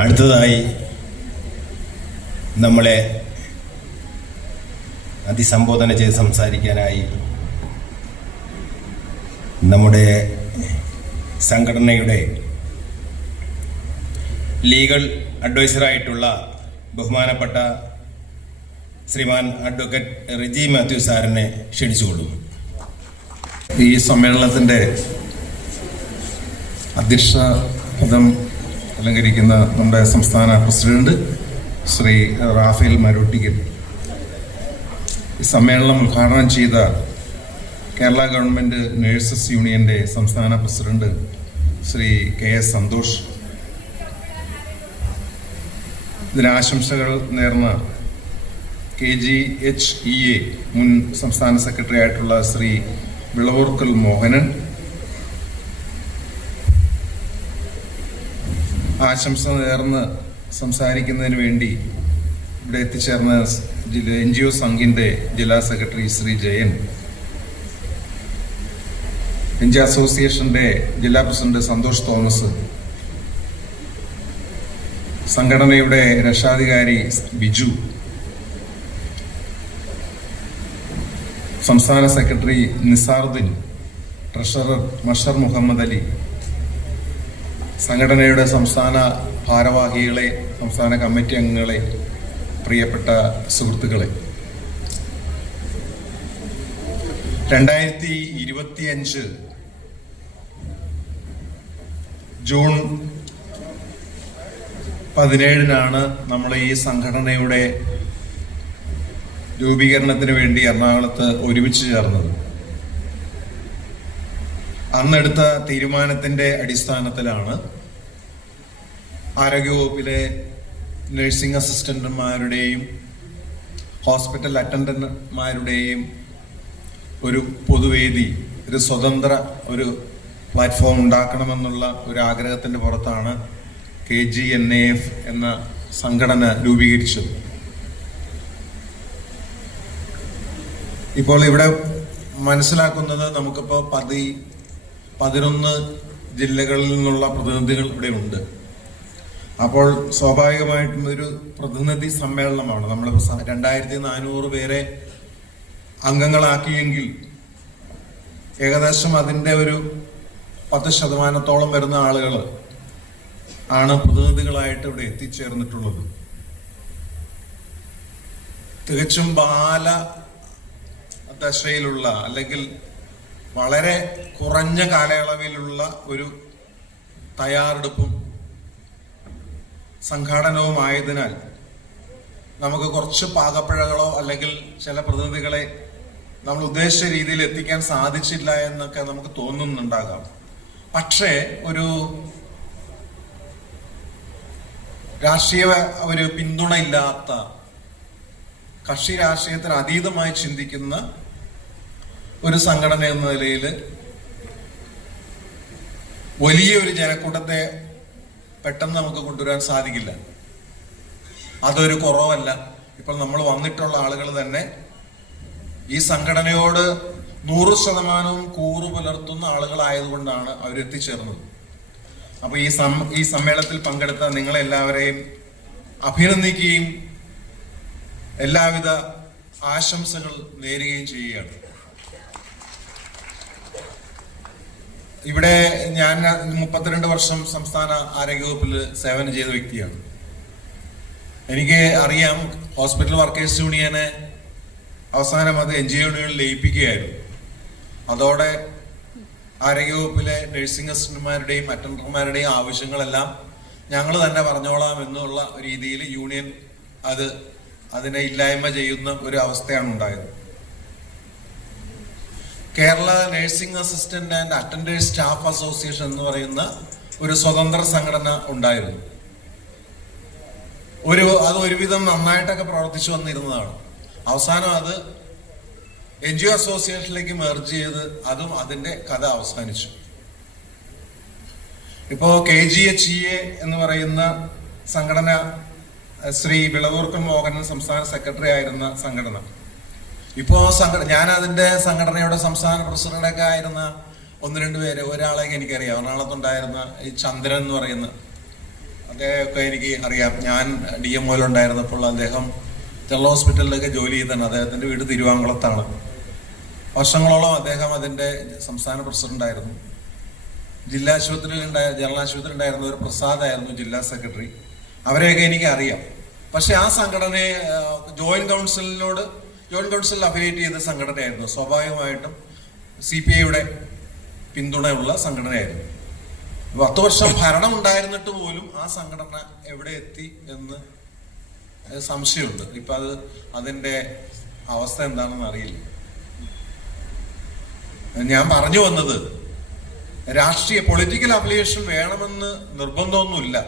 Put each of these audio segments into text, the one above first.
അടുത്തതായി നമ്മളെ അതിസംബോധന ചെയ്ത് സംസാരിക്കാനായി നമ്മുടെ സംഘടനയുടെ ലീഗൽ അഡ്വൈസറായിട്ടുള്ള ബഹുമാനപ്പെട്ട ശ്രീമാൻ അഡ്വക്കേറ്റ് റിജി മാത്യു സാറിനെ ക്ഷണിച്ചുകൊള്ളുന്നു. ഈ സമ്മേളനത്തിൻ്റെ അധ്യക്ഷ പദം അലങ്കരിക്കുന്ന നമ്മുടെ സംസ്ഥാന പ്രസിഡന്റ് ശ്രീ റാഫേൽ മരോട്ടിക്കൽ, ഈ സമ്മേളനം ഉദ്ഘാടനം ചെയ്ത കേരള ഗവൺമെൻറ് നഴ്സസ് യൂണിയൻ്റെ സംസ്ഥാന പ്രസിഡന്റ് ശ്രീ KS സന്തോഷ്, ഇതിനാശംസകൾ നേർന്ന KGHEA മുൻ സംസ്ഥാന സെക്രട്ടറി ആയിട്ടുള്ള ശ്രീ വിളവൂർക്കൽ മോഹനൻ, ആശംസ നേർന്ന് സംസാരിക്കുന്നതിന് വേണ്ടി ഇവിടെ എത്തിച്ചേർന്ന NGO സംഘിൻ്റെ ജില്ലാ സെക്രട്ടറി ശ്രീ ജയൻ, NGO അസോസിയേഷന്റെ ജില്ലാ പ്രസിഡന്റ് സന്തോഷ് തോമസ്, സംഘടനയുടെ രക്ഷാധികാരി ബിജു, സംസ്ഥാന സെക്രട്ടറി നിസാറുദ്ദീൻ, ട്രഷറർ മഷർ മുഹമ്മദ് അലി, സംഘടനയുടെ സംസ്ഥാന ഭാരവാഹികളെ, സംസ്ഥാന കമ്മിറ്റി അംഗങ്ങളെ, പ്രിയപ്പെട്ട സുഹൃത്തുക്കളെ, 2025 ജൂൺ 17 നമ്മൾ ഈ സംഘടനയുടെ രൂപീകരണത്തിന് വേണ്ടി എറണാകുളത്ത് ഒരുമിച്ച് ചേർന്നത്. അന്നെടുത്ത തീരുമാനത്തിന്റെ അടിസ്ഥാനത്തിലാണ് ആരോഗ്യവകുപ്പിലെ നഴ്സിംഗ് അസിസ്റ്റന്റുമാരുടെയും ഹോസ്പിറ്റൽ അറ്റൻഡന്റുമാരുടെയും ഒരു പൊതുവേദി, ഒരു സ്വതന്ത്ര ഒരു പ്ലാറ്റ്ഫോം ഉണ്ടാക്കണമെന്നുള്ള ഒരു ആഗ്രഹത്തിന്റെ പുറത്താണ് KGNAF എന്ന സംഘടന രൂപീകരിച്ചത്. ഇപ്പോൾ ഇവിടെ മനസ്സിലാക്കുന്നത് നമുക്കിപ്പോൾ 11 ജില്ലകളിൽ നിന്നുള്ള പ്രതിനിധികൾ ഇവിടെ ഉണ്ട്. അപ്പോൾ സ്വാഭാവികമായിട്ടും ഒരു പ്രതിനിധി സമ്മേളനമാണ്. നമ്മൾ 2400 പേരെ അംഗങ്ങളാക്കിയെങ്കിൽ ഏകദേശം അതിൻ്റെ ഒരു 10% വരുന്ന ആളുകൾ ആണ് പ്രതിനിധികളായിട്ട് ഇവിടെ എത്തിച്ചേർന്നിട്ടുള്ളത്. തികച്ചും ദശയിലുള്ള അല്ലെങ്കിൽ വളരെ കുറഞ്ഞ കാലയളവിലുള്ള ഒരു തയ്യാറെടുപ്പും സംഘാടനവുമായതിനാൽ നമുക്ക് കുറച്ച് പാകപ്പിഴകളോ അല്ലെങ്കിൽ ചില പ്രതിനിധികളെ നമ്മൾ ഉദ്ദേശിച്ച രീതിയിൽ എത്തിക്കാൻ സാധിച്ചില്ല എന്നൊക്കെ നമുക്ക് തോന്നുന്നുണ്ടാകാം. പക്ഷേ ഒരു രാഷ്ട്രീയ ഒരു പിന്തുണയില്ലാത്ത, കക്ഷി രാഷ്ട്രീയത്തിന് അതീതമായി ചിന്തിക്കുന്ന ഒരു സംഘടന എന്ന നിലയിൽ വലിയൊരു ജനക്കൂട്ടത്തെ പെട്ടെന്ന് നമുക്ക് കൊണ്ടുവരാൻ സാധിക്കില്ല. അതൊരു കുറവല്ല. ഇപ്പോൾ നമ്മൾ വന്നിട്ടുള്ള ആളുകൾ തന്നെ ഈ സംഘടനയോട് 100% കൂറു പുലർത്തുന്ന ആളുകളായതുകൊണ്ടാണ് അവരെത്തിച്ചേർന്നത്. അപ്പൊ ഈ സമ്മേളനത്തിൽ പങ്കെടുത്ത നിങ്ങളെല്ലാവരെയും അഭിനന്ദിക്കുകയും എല്ലാവിധ ആശംസകൾ നേരുകയും ചെയ്യുകയാണ്. ഇവിടെ ഞാൻ 32 വർഷം സംസ്ഥാന ആരോഗ്യവകുപ്പിൽ സേവനം ചെയ്ത വ്യക്തിയാണ്. എനിക്ക് അറിയാം, ഹോസ്പിറ്റൽ വർക്കേഴ്സ് യൂണിയനെ അവസാനം അത് NGO യൂണിയനിൽ ലയിപ്പിക്കുകയായിരുന്നു. അതോടെ ആരോഗ്യവകുപ്പിലെ നഴ്സിംഗ് അസിസ്റ്റന്റുമാരുടെയും അറ്റൻഡർമാരുടെയും ആവശ്യങ്ങളെല്ലാം ഞങ്ങൾ തന്നെ പറഞ്ഞോളാം എന്നുള്ള രീതിയിൽ യൂണിയൻ അതിനെ ഇല്ലായ്മ ചെയ്യുന്ന ഒരു അവസ്ഥയാണ് ഉണ്ടായത്. Kerala nursing assistant and attenders staff association എന്ന് പറയുന്ന ഒരു സ്വതന്ത്ര സംഘടന ഉണ്ടായിരുന്നു. അത് ഒരുവിധം നന്നായിട്ടൊക്കെ പ്രവർത്തിച്ചു വന്നിരുന്നതാണ്. അവസാനം അത് NGO അസോസിയേഷനിലേക്ക് മെർജ് ചെയ്ത് അതും അതിന്റെ കഥ അവസാനിച്ചു. ഇപ്പോ KGHEA എന്ന് പറയുന്ന സംഘടന ശ്രീ വിളവൂർക്കൽ മോഹനൻ സംസ്ഥാന സെക്രട്ടറി ആയിരുന്ന സംഘടന. ഇപ്പോ ഞാൻ അതിന്റെ സംഘടനയുടെ സംസ്ഥാന പ്രസിഡന്റൊക്കെ ആയിരുന്ന 1-2 പേര്, ഒരാളെ എനിക്കറിയാം, എറണാകുളത്തുണ്ടായിരുന്ന ഈ ചന്ദ്രൻ എന്ന് പറയുന്ന അദ്ദേഹമൊക്കെ എനിക്ക് അറിയാം. ഞാൻ DMO ഉണ്ടായിരുന്നപ്പോൾ അദ്ദേഹം ജനറൽ ഹോസ്പിറ്റലിലൊക്കെ ജോലി ചെയ്താണ്. അദ്ദേഹത്തിന്റെ വീട് തിരുവാങ്കുളത്താണ്. വർഷങ്ങളോളം അദ്ദേഹം അതിന്റെ സംസ്ഥാന പ്രസിഡന്റായിരുന്നു. ജനറൽ ആശുപത്രിയിൽ ഉണ്ടായിരുന്ന ഒരു പ്രസാദായിരുന്നു ജില്ലാ സെക്രട്ടറി. അവരെയൊക്കെ എനിക്ക് അറിയാം. പക്ഷെ ആ സംഘടനയെ ജോയിന്റ് കൗൺസിലിൽ അഫിലിയേറ്റ് ചെയ്ത സംഘടനയായിരുന്നു. സ്വാഭാവികമായിട്ടും CPIയുടെ പിന്തുണയുള്ള സംഘടനയായിരുന്നു. 10 വർഷം ഭരണം ഉണ്ടായിരുന്നിട്ട് പോലും ആ സംഘടന എവിടെ എത്തി എന്ന് സംശയമുണ്ട്. ഇപ്പൊ അതിന്റെ അവസ്ഥ എന്താണെന്ന് അറിയില്ല. ഞാൻ പറഞ്ഞു വന്നത്, രാഷ്ട്രീയ പൊളിറ്റിക്കൽ അഫിലിയേഷൻ വേണമെന്ന് നിർബന്ധമൊന്നുമില്ല.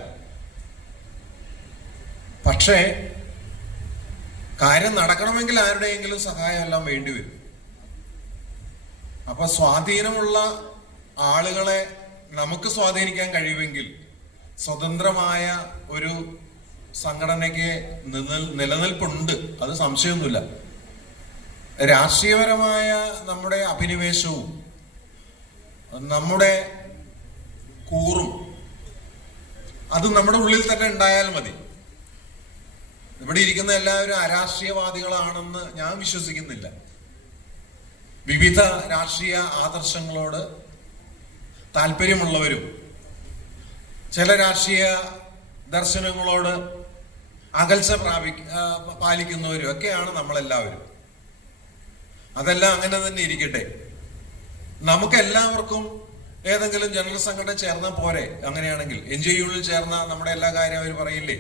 പക്ഷേ കാര്യം നടക്കണമെങ്കിൽ ആരുടെയെങ്കിലും സഹായം എല്ലാം വേണ്ടിവരും. അപ്പൊ സ്വാധീനമുള്ള ആളുകളെ നമുക്ക് സ്വാധീനിക്കാൻ കഴിയുമെങ്കിൽ സ്വതന്ത്രമായ ഒരു സംഘടനയ്ക്ക് നിലനിൽപ്പുണ്ട്, അത് സംശയമൊന്നുമില്ല. രാഷ്ട്രീയപരമായ നമ്മുടെ അഭിനിവേശവും നമ്മുടെ കൂറും അത് നമ്മുടെ ഉള്ളിൽ തന്നെ ഉണ്ടായാൽ മതി. ഇവിടെ ഇരിക്കുന്ന എല്ലാവരും അരാഷ്ട്രീയവാദികളാണെന്ന് ഞാൻ വിശ്വസിക്കുന്നില്ല. വിവിധ രാഷ്ട്രീയ ആദർശങ്ങളോട് താല്പര്യമുള്ളവരും ചില രാഷ്ട്രീയ ദർശനങ്ങളോട് അകൽച്ച പാലിക്കുന്നവരും ഒക്കെയാണ് നമ്മളെല്ലാവരും. അതെല്ലാം അങ്ങനെ തന്നെ ഇരിക്കട്ടെ. നമുക്ക് എല്ലാവർക്കും ഏതെങ്കിലും ജനറൽ സംഘടന ചേർന്നാൽ പോരെ? അങ്ങനെയാണെങ്കിൽ NGOയിൽ ചേർന്ന നമ്മുടെ എല്ലാ കാര്യം അവർ പറയില്ലേ?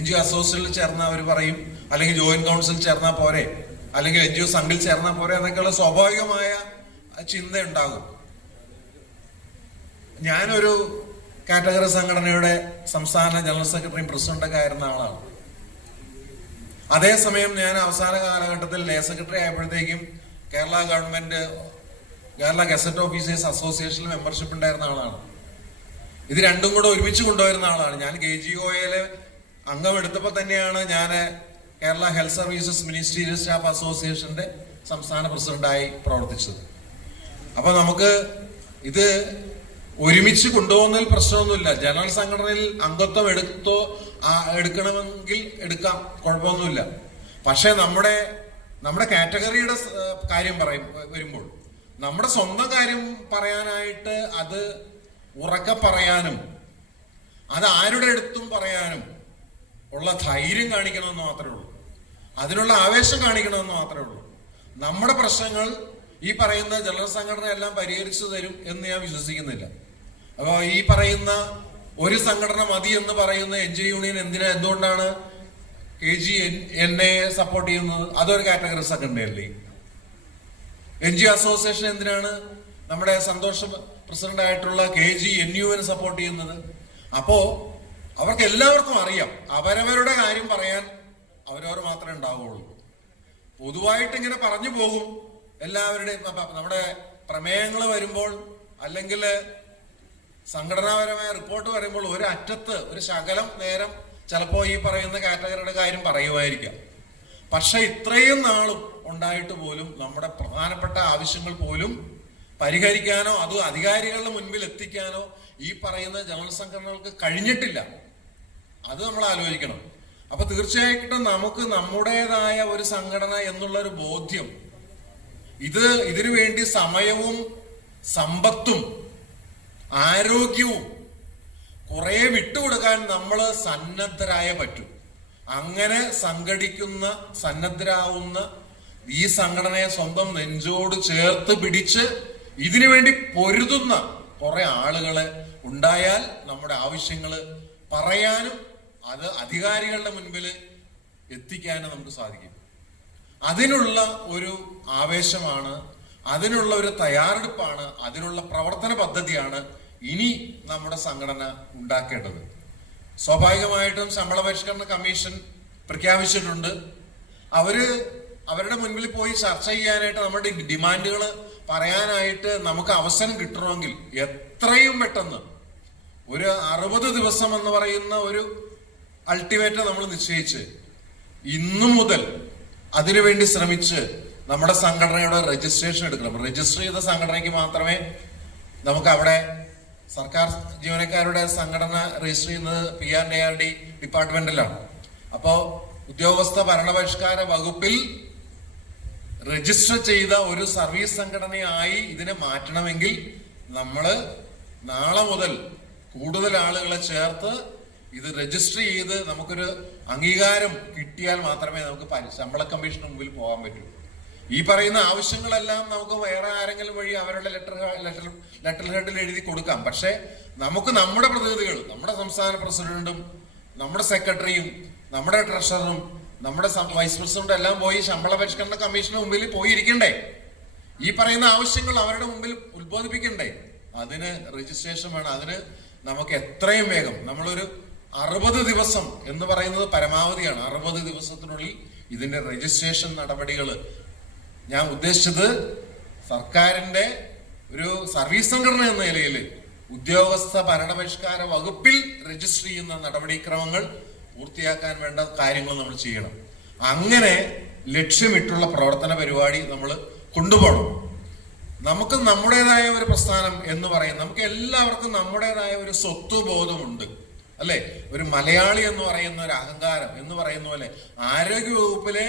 NGO അസോസിയേഷനിൽ ചേർന്ന അവർ പറയും, അല്ലെങ്കിൽ ജോയിന്റ് കൗൺസിൽ ചേർന്നാൽ പോരെ, അല്ലെങ്കിൽ NGO സംഘിൽ ചേർന്നാൽ പോരെ എന്നൊക്കെയുള്ള സ്വാഭാവികമായ ചിന്ത ഉണ്ടാകും. ഞാനൊരു കാറ്റഗറി സംഘടനയുടെ സംസ്ഥാന ജനറൽ സെക്രട്ടറിയും പ്രസിഡന്റൊക്കെ ആയിരുന്ന ആളാണ്. അതേസമയം ഞാൻ അവസാന കാലഘട്ടത്തിൽ ലേ സെക്രട്ടറി ആയപ്പോഴത്തേക്കും കേരള ഗസറ്റ് ഓഫീസേഴ്സ് അസോസിയേഷനിൽ മെമ്പർഷിപ്പ് ഉണ്ടായിരുന്ന ആളാണ്. ഇത് രണ്ടും കൂടെ ഒരുമിച്ച് കൊണ്ടുവരുന്ന ആളാണ്. ഞാൻ KGOയിലെ അംഗം എടുത്തപ്പോൾ തന്നെയാണ് ഞാൻ Kerala health services ministerial staff അസോസിയേഷന്റെ സംസ്ഥാന പ്രസിഡന്റായി പ്രവർത്തിച്ചത്. അപ്പൊ നമുക്ക് ഇത് ഒരുമിച്ച് കൊണ്ടുപോകുന്നതിൽ പ്രശ്നമൊന്നുമില്ല. ജനറൽ സംഘടനയിൽ അംഗത്വം എടുക്കണമെങ്കിൽ എടുക്കാം, കുഴപ്പമൊന്നുമില്ല. പക്ഷെ നമ്മുടെ കാറ്റഗറിയുടെ കാര്യം വരുമ്പോൾ നമ്മുടെ സ്വന്തം കാര്യം പറയാനായിട്ട് അത് ഉറക്കെ പറയാനും അത് ആരുടെ അടുത്തും പറയാനും ഉള്ള ധൈര്യം കാണിക്കണമെന്ന് മാത്രമേ ഉള്ളൂ. അതിനുള്ള ആവേശം കാണിക്കണമെന്ന് മാത്രമേ ഉള്ളൂ. നമ്മുടെ പ്രശ്നങ്ങൾ ഈ പറയുന്ന ജനറൽ സംഘടന എല്ലാം പരിഹരിച്ചു തരും എന്ന് ഞാൻ വിശ്വസിക്കുന്നില്ല. അപ്പൊ ഈ പറയുന്ന ഒരു സംഘടന മതി എന്ന് പറയുന്ന NGO യൂണിയൻ എന്തുകൊണ്ടാണ് KGNA സപ്പോർട്ട് ചെയ്യുന്നത്? അതൊരു കാറ്റഗറി സംഘടനയല്ലേ? NGO അസോസിയേഷൻ എന്തിനാണ് നമ്മുടെ സന്തോഷ് പ്രസിഡന്റ് ആയിട്ടുള്ള KGNUവിനെ സപ്പോർട്ട് ചെയ്യുന്നത്? അപ്പോ അവർക്ക് എല്ലാവർക്കും അറിയാം അവരവരുടെ കാര്യം പറയാൻ അവരവർ മാത്രമേ ഉണ്ടാവുകയുള്ളൂ. പൊതുവായിട്ട് ഇങ്ങനെ പറഞ്ഞു പോകും. എല്ലാവരുടെയും നമ്മുടെ പ്രമേയങ്ങൾ വരുമ്പോൾ അല്ലെങ്കിൽ സംഘടനാപരമായ റിപ്പോർട്ട് വരുമ്പോൾ ഒരു അറ്റത്ത് ഒരു ശകലം നേരം ചിലപ്പോൾ ഈ പറയുന്ന കാറ്റഗറിയുടെ കാര്യം പറയുമായിരിക്കാം. പക്ഷെ ഇത്രയും നാളും ഉണ്ടായിട്ട് പോലും നമ്മുടെ പ്രധാനപ്പെട്ട ആവശ്യങ്ങൾ പോലും പരിഹരിക്കാനോ അത് അധികാരികളുടെ മുൻപിൽ എത്തിക്കാനോ ഈ പറയുന്ന ജനറൽ സംഘടനകൾക്ക് കഴിഞ്ഞിട്ടില്ല. അത് നമ്മൾ ആലോചിക്കണം. അപ്പൊ തീർച്ചയായിട്ടും നമുക്ക് നമ്മുടേതായ ഒരു സംഘടന എന്നുള്ള ഒരു ബോധ്യം, ഇതിനു വേണ്ടി സമയവും സമ്പത്തും ആരോഗ്യവും കുറെ വിട്ടുകൊടുക്കാൻ നമ്മൾ സന്നദ്ധരായ പറ്റും. അങ്ങനെ സംഘടിക്കുന്ന സന്നദ്ധരാവുന്ന ഈ സംഘടനയെ സ്വന്തം നെഞ്ചോട് ചേർത്ത് പിടിച്ച് ഇതിനു വേണ്ടി പൊരുതുന്ന കുറെ ആളുകളെ ഉണ്ടായാൽ നമ്മുടെ ആവശ്യങ്ങൾ പറയാനും അത് അധികാരികളുടെ മുൻപിൽ എത്തിക്കാനും നമുക്ക് സാധിക്കും. അതിനുള്ള ഒരു ആവേശമാണ്, അതിനുള്ള ഒരു തയ്യാറെടുപ്പാണ്, അതിനുള്ള പ്രവർത്തന പദ്ധതിയാണ് ഇനി നമ്മുടെ സംഘടന ഉണ്ടാക്കേണ്ടത്. സ്വാഭാവികമായിട്ടും ശമ്പള പരിഷ്കരണ കമ്മീഷൻ പ്രഖ്യാപിച്ചിട്ടുണ്ട്. അവരുടെ മുൻപിൽ പോയി ചർച്ച ചെയ്യാനായിട്ട് നമ്മുടെ ഡിമാൻഡുകൾ പറയാനായിട്ട് നമുക്ക് അവസരം കിട്ടണമെങ്കിൽ എത്രയും പെട്ടെന്ന് ഒരു 60 ദിവസം എന്ന് പറയുന്ന ഒരു അൾട്ടിമേറ്റ് നമ്മൾ നിശ്ചയിച്ച് ഇന്നു മുതൽ അതിനുവേണ്ടി ശ്രമിച്ച് നമ്മുടെ സംഘടനയുടെ രജിസ്ട്രേഷൻ എടുക്കണം. രജിസ്റ്റർ ചെയ്ത സംഘടനയ്ക്ക് മാത്രമേ നമുക്ക് അവിടെ സർക്കാർ ജീവനക്കാരുടെ സംഘടന രജിസ്റ്റർ ചെയ്യുന്നത് PRD ഡിപ്പാർട്ട്മെന്റിലാണ്. അപ്പോ ഉദ്യോഗസ്ഥ ഭരണപരിഷ്കാര വകുപ്പിൽ രജിസ്റ്റർ ചെയ്ത ഒരു സർവീസ് സംഘടനയായി ഇതിനെ മാറ്റണമെങ്കിൽ നമ്മള് നാളെ മുതൽ കൂടുതൽ ആളുകളെ ചേർത്ത് ഇത് രജിസ്റ്റർ ചെയ്ത് നമുക്കൊരു അംഗീകാരം കിട്ടിയാൽ മാത്രമേ നമുക്ക് ശമ്പള കമ്മീഷന് മുമ്പിൽ പോകാൻ പറ്റൂ. ഈ പറയുന്ന ആവശ്യങ്ങളെല്ലാം നമുക്ക് വേറെ ആരെങ്കിലും വഴി അവരുടെ ലെറ്റർ ഹെഡിൽ എഴുതി കൊടുക്കാം. പക്ഷെ നമുക്ക് നമ്മുടെ പ്രതിനിധികൾ, നമ്മുടെ സംസ്ഥാന പ്രസിഡന്റും നമ്മുടെ സെക്രട്ടറിയും നമ്മുടെ ട്രഷററും നമ്മുടെ വൈസ് പ്രസിഡന്റും എല്ലാം പോയി ശമ്പള പരിഷ്കരണ കമ്മീഷന് മുമ്പിൽ പോയിരിക്കണ്ടേ? ഈ പറയുന്ന ആവശ്യങ്ങൾ അവരുടെ മുമ്പിൽ ഉത്ബോധിപ്പിക്കണ്ടേ? അതിന് രജിസ്ട്രേഷൻ വേണം. അതിന് നമുക്ക് എത്രയും വേഗം നമ്മളൊരു 60 ദിവസം എന്ന് പറയുന്നത് പരമാവധിയാണ്. 60 ദിവസത്തിനുള്ളിൽ ഇതിന്റെ രജിസ്ട്രേഷൻ നടപടികൾ, ഞാൻ ഉദ്ദേശിച്ചത് സർക്കാരിന്റെ ഒരു സർവീസ് സംഘടന എന്ന നിലയിൽ ഉദ്യോഗസ്ഥ ഭരണപരിഷ്കാര വകുപ്പിൽ രജിസ്റ്റർ ചെയ്യുന്ന നടപടിക്രമങ്ങൾ പൂർത്തിയാക്കാൻ വേണ്ട കാര്യങ്ങൾ നമ്മൾ ചെയ്യണം. അങ്ങനെ ലക്ഷ്യമിട്ടുള്ള പ്രവർത്തന പരിപാടി നമ്മൾ കൊണ്ടുപോകണം. നമുക്ക് നമ്മുടേതായ ഒരു പ്രസ്ഥാനം എന്ന് പറയും, നമുക്ക് എല്ലാവർക്കും നമ്മുടേതായ ഒരു സ്വത്വബോധമുണ്ട് അല്ലെ? ഒരു മലയാളി എന്ന് പറയുന്ന ഒരു അഹങ്കാരം എന്ന് പറയുന്ന പോലെ ആരോഗ്യ വകുപ്പിലെ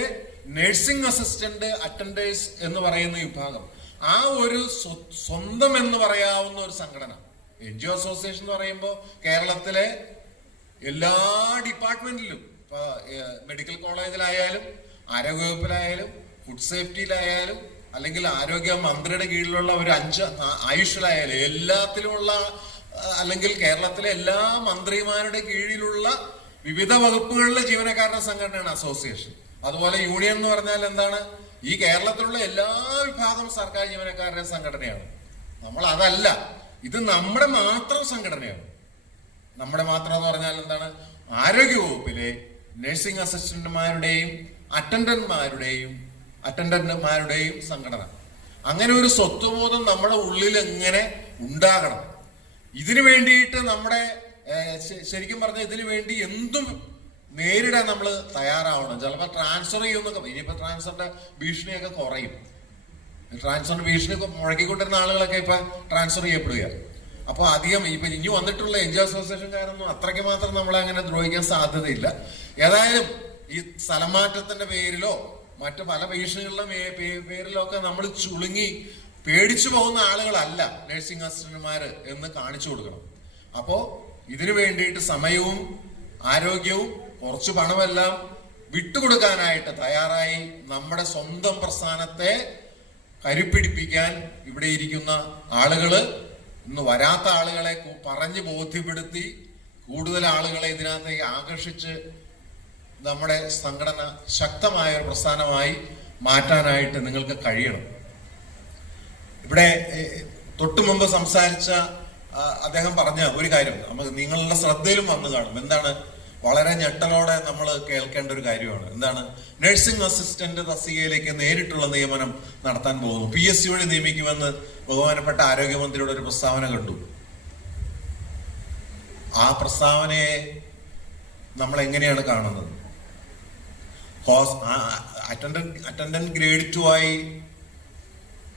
നഴ്സിംഗ് അസിസ്റ്റന്റ് അറ്റൻഡേഴ്സ് എന്ന് പറയുന്ന വിഭാഗം, ആ ഒരു സ്വന്തം എന്ന് പറയാവുന്ന ഒരു സംഘടന NGO അസോസിയേഷൻ എന്ന് പറയുമ്പോൾ കേരളത്തിലെ എല്ലാ ഡിപ്പാർട്ട്മെന്റിലും, ഇപ്പൊ മെഡിക്കൽ കോളേജിലായാലും ആരോഗ്യവകുപ്പിലായാലും ഫുഡ് സേഫ്റ്റിയിലായാലും അല്ലെങ്കിൽ ആരോഗ്യ മന്ത്രിയുടെ കീഴിലുള്ള ഒരു 5 ആയുഷിലായാലും എല്ലാത്തിലുമുള്ള, അല്ലെങ്കിൽ കേരളത്തിലെ എല്ലാ മന്ത്രിമാരുടെ കീഴിലുള്ള വിവിധ വകുപ്പുകളിലെ ജീവനക്കാരുടെ സംഘടനയാണ് അസോസിയേഷൻ. അതുപോലെ യൂണിയൻ എന്ന് പറഞ്ഞാൽ എന്താണ്? ഈ കേരളത്തിലുള്ള എല്ലാ വിഭാഗം സർക്കാർ ജീവനക്കാരുടെ സംഘടനയാണ്. നമ്മൾ അതല്ല, ഇത് നമ്മുടെ മാത്രം സംഘടനയാണ്. നമ്മുടെ മാത്രം എന്ന് പറഞ്ഞാൽ എന്താണ്? ആരോഗ്യ വകുപ്പിലെ നഴ്സിംഗ് അസിസ്റ്റന്റുമാരുടെയും അറ്റൻഡന്റുമാരുടെയും സംഘടന. അങ്ങനെ ഒരു സ്വത്വബോധം നമ്മുടെ ഉള്ളിൽ എങ്ങനെ ഉണ്ടാകണം? ഇതിനു വേണ്ടിയിട്ട് നമ്മുടെ ശരിക്കും പറഞ്ഞാൽ ഇതിനു വേണ്ടി എന്തും നേരിടാൻ നമ്മൾ തയ്യാറാവണം. ചിലപ്പോൾ ട്രാൻസ്ഫർ ചെയ്യുന്നൊക്കെ, ഇനിയിപ്പോ ട്രാൻസ്ഫറിന്റെ ഭീഷണിയൊക്കെ കുറയും. ട്രാൻസ്ഫറിന്റെ ഭീഷണി മുഴക്കിക്കൊണ്ടിരുന്ന ആളുകളൊക്കെ ഇപ്പൊ ട്രാൻസ്ഫർ ചെയ്യപ്പെടുക. അപ്പൊ അധികം ഇപ്പൊ ഇനി വന്നിട്ടുള്ള NGO അസോസിയേഷൻകാരൊന്നും അത്രയ്ക്ക് മാത്രം നമ്മളെ അങ്ങനെ ദ്രോഹിക്കാൻ സാധ്യതയില്ല. ഏതായാലും ഈ സ്ഥലം മാറ്റത്തിന്റെ പേരിലോ മറ്റു പല ഭീഷണികളുടെ പേരിലോ ഒക്കെ നമ്മൾ ചുളുങ്ങി പേടിച്ചു പോകുന്ന ആളുകളല്ല നഴ്സിംഗ് അസിസ്റ്റന്റുമാര് എന്ന് കാണിച്ചു കൊടുക്കണം. അപ്പോ ഇതിനു വേണ്ടിയിട്ട് സമയവും ആരോഗ്യവും കുറച്ച് പണമെല്ലാം വിട്ടുകൊടുക്കാനായിട്ട് തയ്യാറായി നമ്മുടെ സ്വന്തം പ്രസ്ഥാനത്തെ കരുപ്പിടിപ്പിക്കാൻ ഇവിടെ ഇരിക്കുന്ന ആളുകള്, ഇന്ന് വരാത്ത ആളുകളെ പറഞ്ഞ് ബോധ്യപ്പെടുത്തി കൂടുതൽ ആളുകളെ ഇതിനകത്തേക്ക് ആകർഷിച്ച് നമ്മുടെ സംഘടന ശക്തമായ ഒരു പ്രസ്ഥാനമായി മാറ്റാനായിട്ട് നിങ്ങൾക്ക് കഴിയണം. ഇവിടെ തൊട്ടു മുമ്പ് സംസാരിച്ച അദ്ദേഹം പറഞ്ഞ ഒരു കാര്യം നമുക്ക് നിങ്ങളുടെ ശ്രദ്ധയിലും വന്നു കാണും. എന്താണ്? വളരെ ഞെട്ടലോടെ നമ്മൾ കേൾക്കേണ്ട ഒരു കാര്യമാണ്. എന്താണ്? നഴ്സിംഗ് അസിസ്റ്റന്റ് തസ്തികയിലേക്ക് നേരിട്ടുള്ള നിയമനം നടത്താൻ പോകുന്നു. PSC വഴി നിയമിക്കുമെന്ന് ബഹുമാനപ്പെട്ട ആരോഗ്യമന്ത്രിയുടെ ഒരു പ്രസ്താവന കണ്ടു. ആ പ്രസ്താവനയെ നമ്മൾ എങ്ങനെയാണ് കാണുന്നത്? അറ്റൻഡന്റ് ഗ്രേഡ് 2 ആയി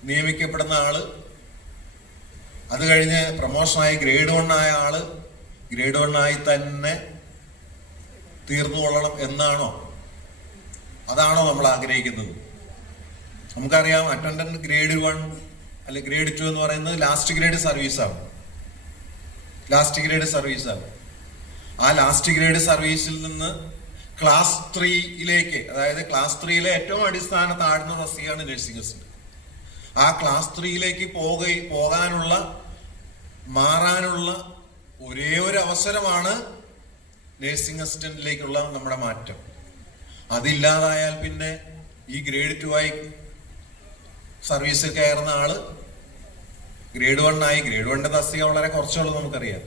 നിയമിക്കപ്പെടുന്ന ആള്, അത് കഴിഞ്ഞ് പ്രൊമോഷനായി ഗ്രേഡ് 1 ആയ ആള് ഗ്രേഡ് 1 ആയി തന്നെ തീർന്നുകൊള്ളണം എന്നാണോ? അതാണോ നമ്മൾ ആഗ്രഹിക്കുന്നത്? നമുക്കറിയാം അറ്റൻഡന്റ് ഗ്രേഡ് 1 അല്ലെ ഗ്രേഡ് 2 എന്ന് പറയുന്നത് ലാസ്റ്റ് ഗ്രേഡ് സർവീസാണ്. ആ ലാസ്റ്റ് ഗ്രേഡ് സർവീസിൽ നിന്ന് ക്ലാസ് 3യിലേക്ക്, അതായത് ക്ലാസ് 3യിലെ ഏറ്റവും അടിസ്ഥാന താഴ്ന്ന തസ്തികയാണ് നഴ്സിംഗ് അസിസ്റ്റന്റ്. ആ ക്ലാസ് 3യിലേക്ക് മാറാനുള്ള ഒരേ ഒരു അവസരമാണ് നഴ്സിംഗ് അസിസ്റ്റന്റിലേക്കുള്ള നമ്മുടെ മാറ്റം. അതില്ലാതായാൽ പിന്നെ ഈ ഗ്രേഡ് 2 ആയി സർവീസിൽ കയറുന്ന ആള് ഗ്രേഡ് 1 ആയി, ഗ്രേഡ് 1ന്റെ തസ്തിക വളരെ കുറച്ചുള്ളൂ നമുക്കറിയാം.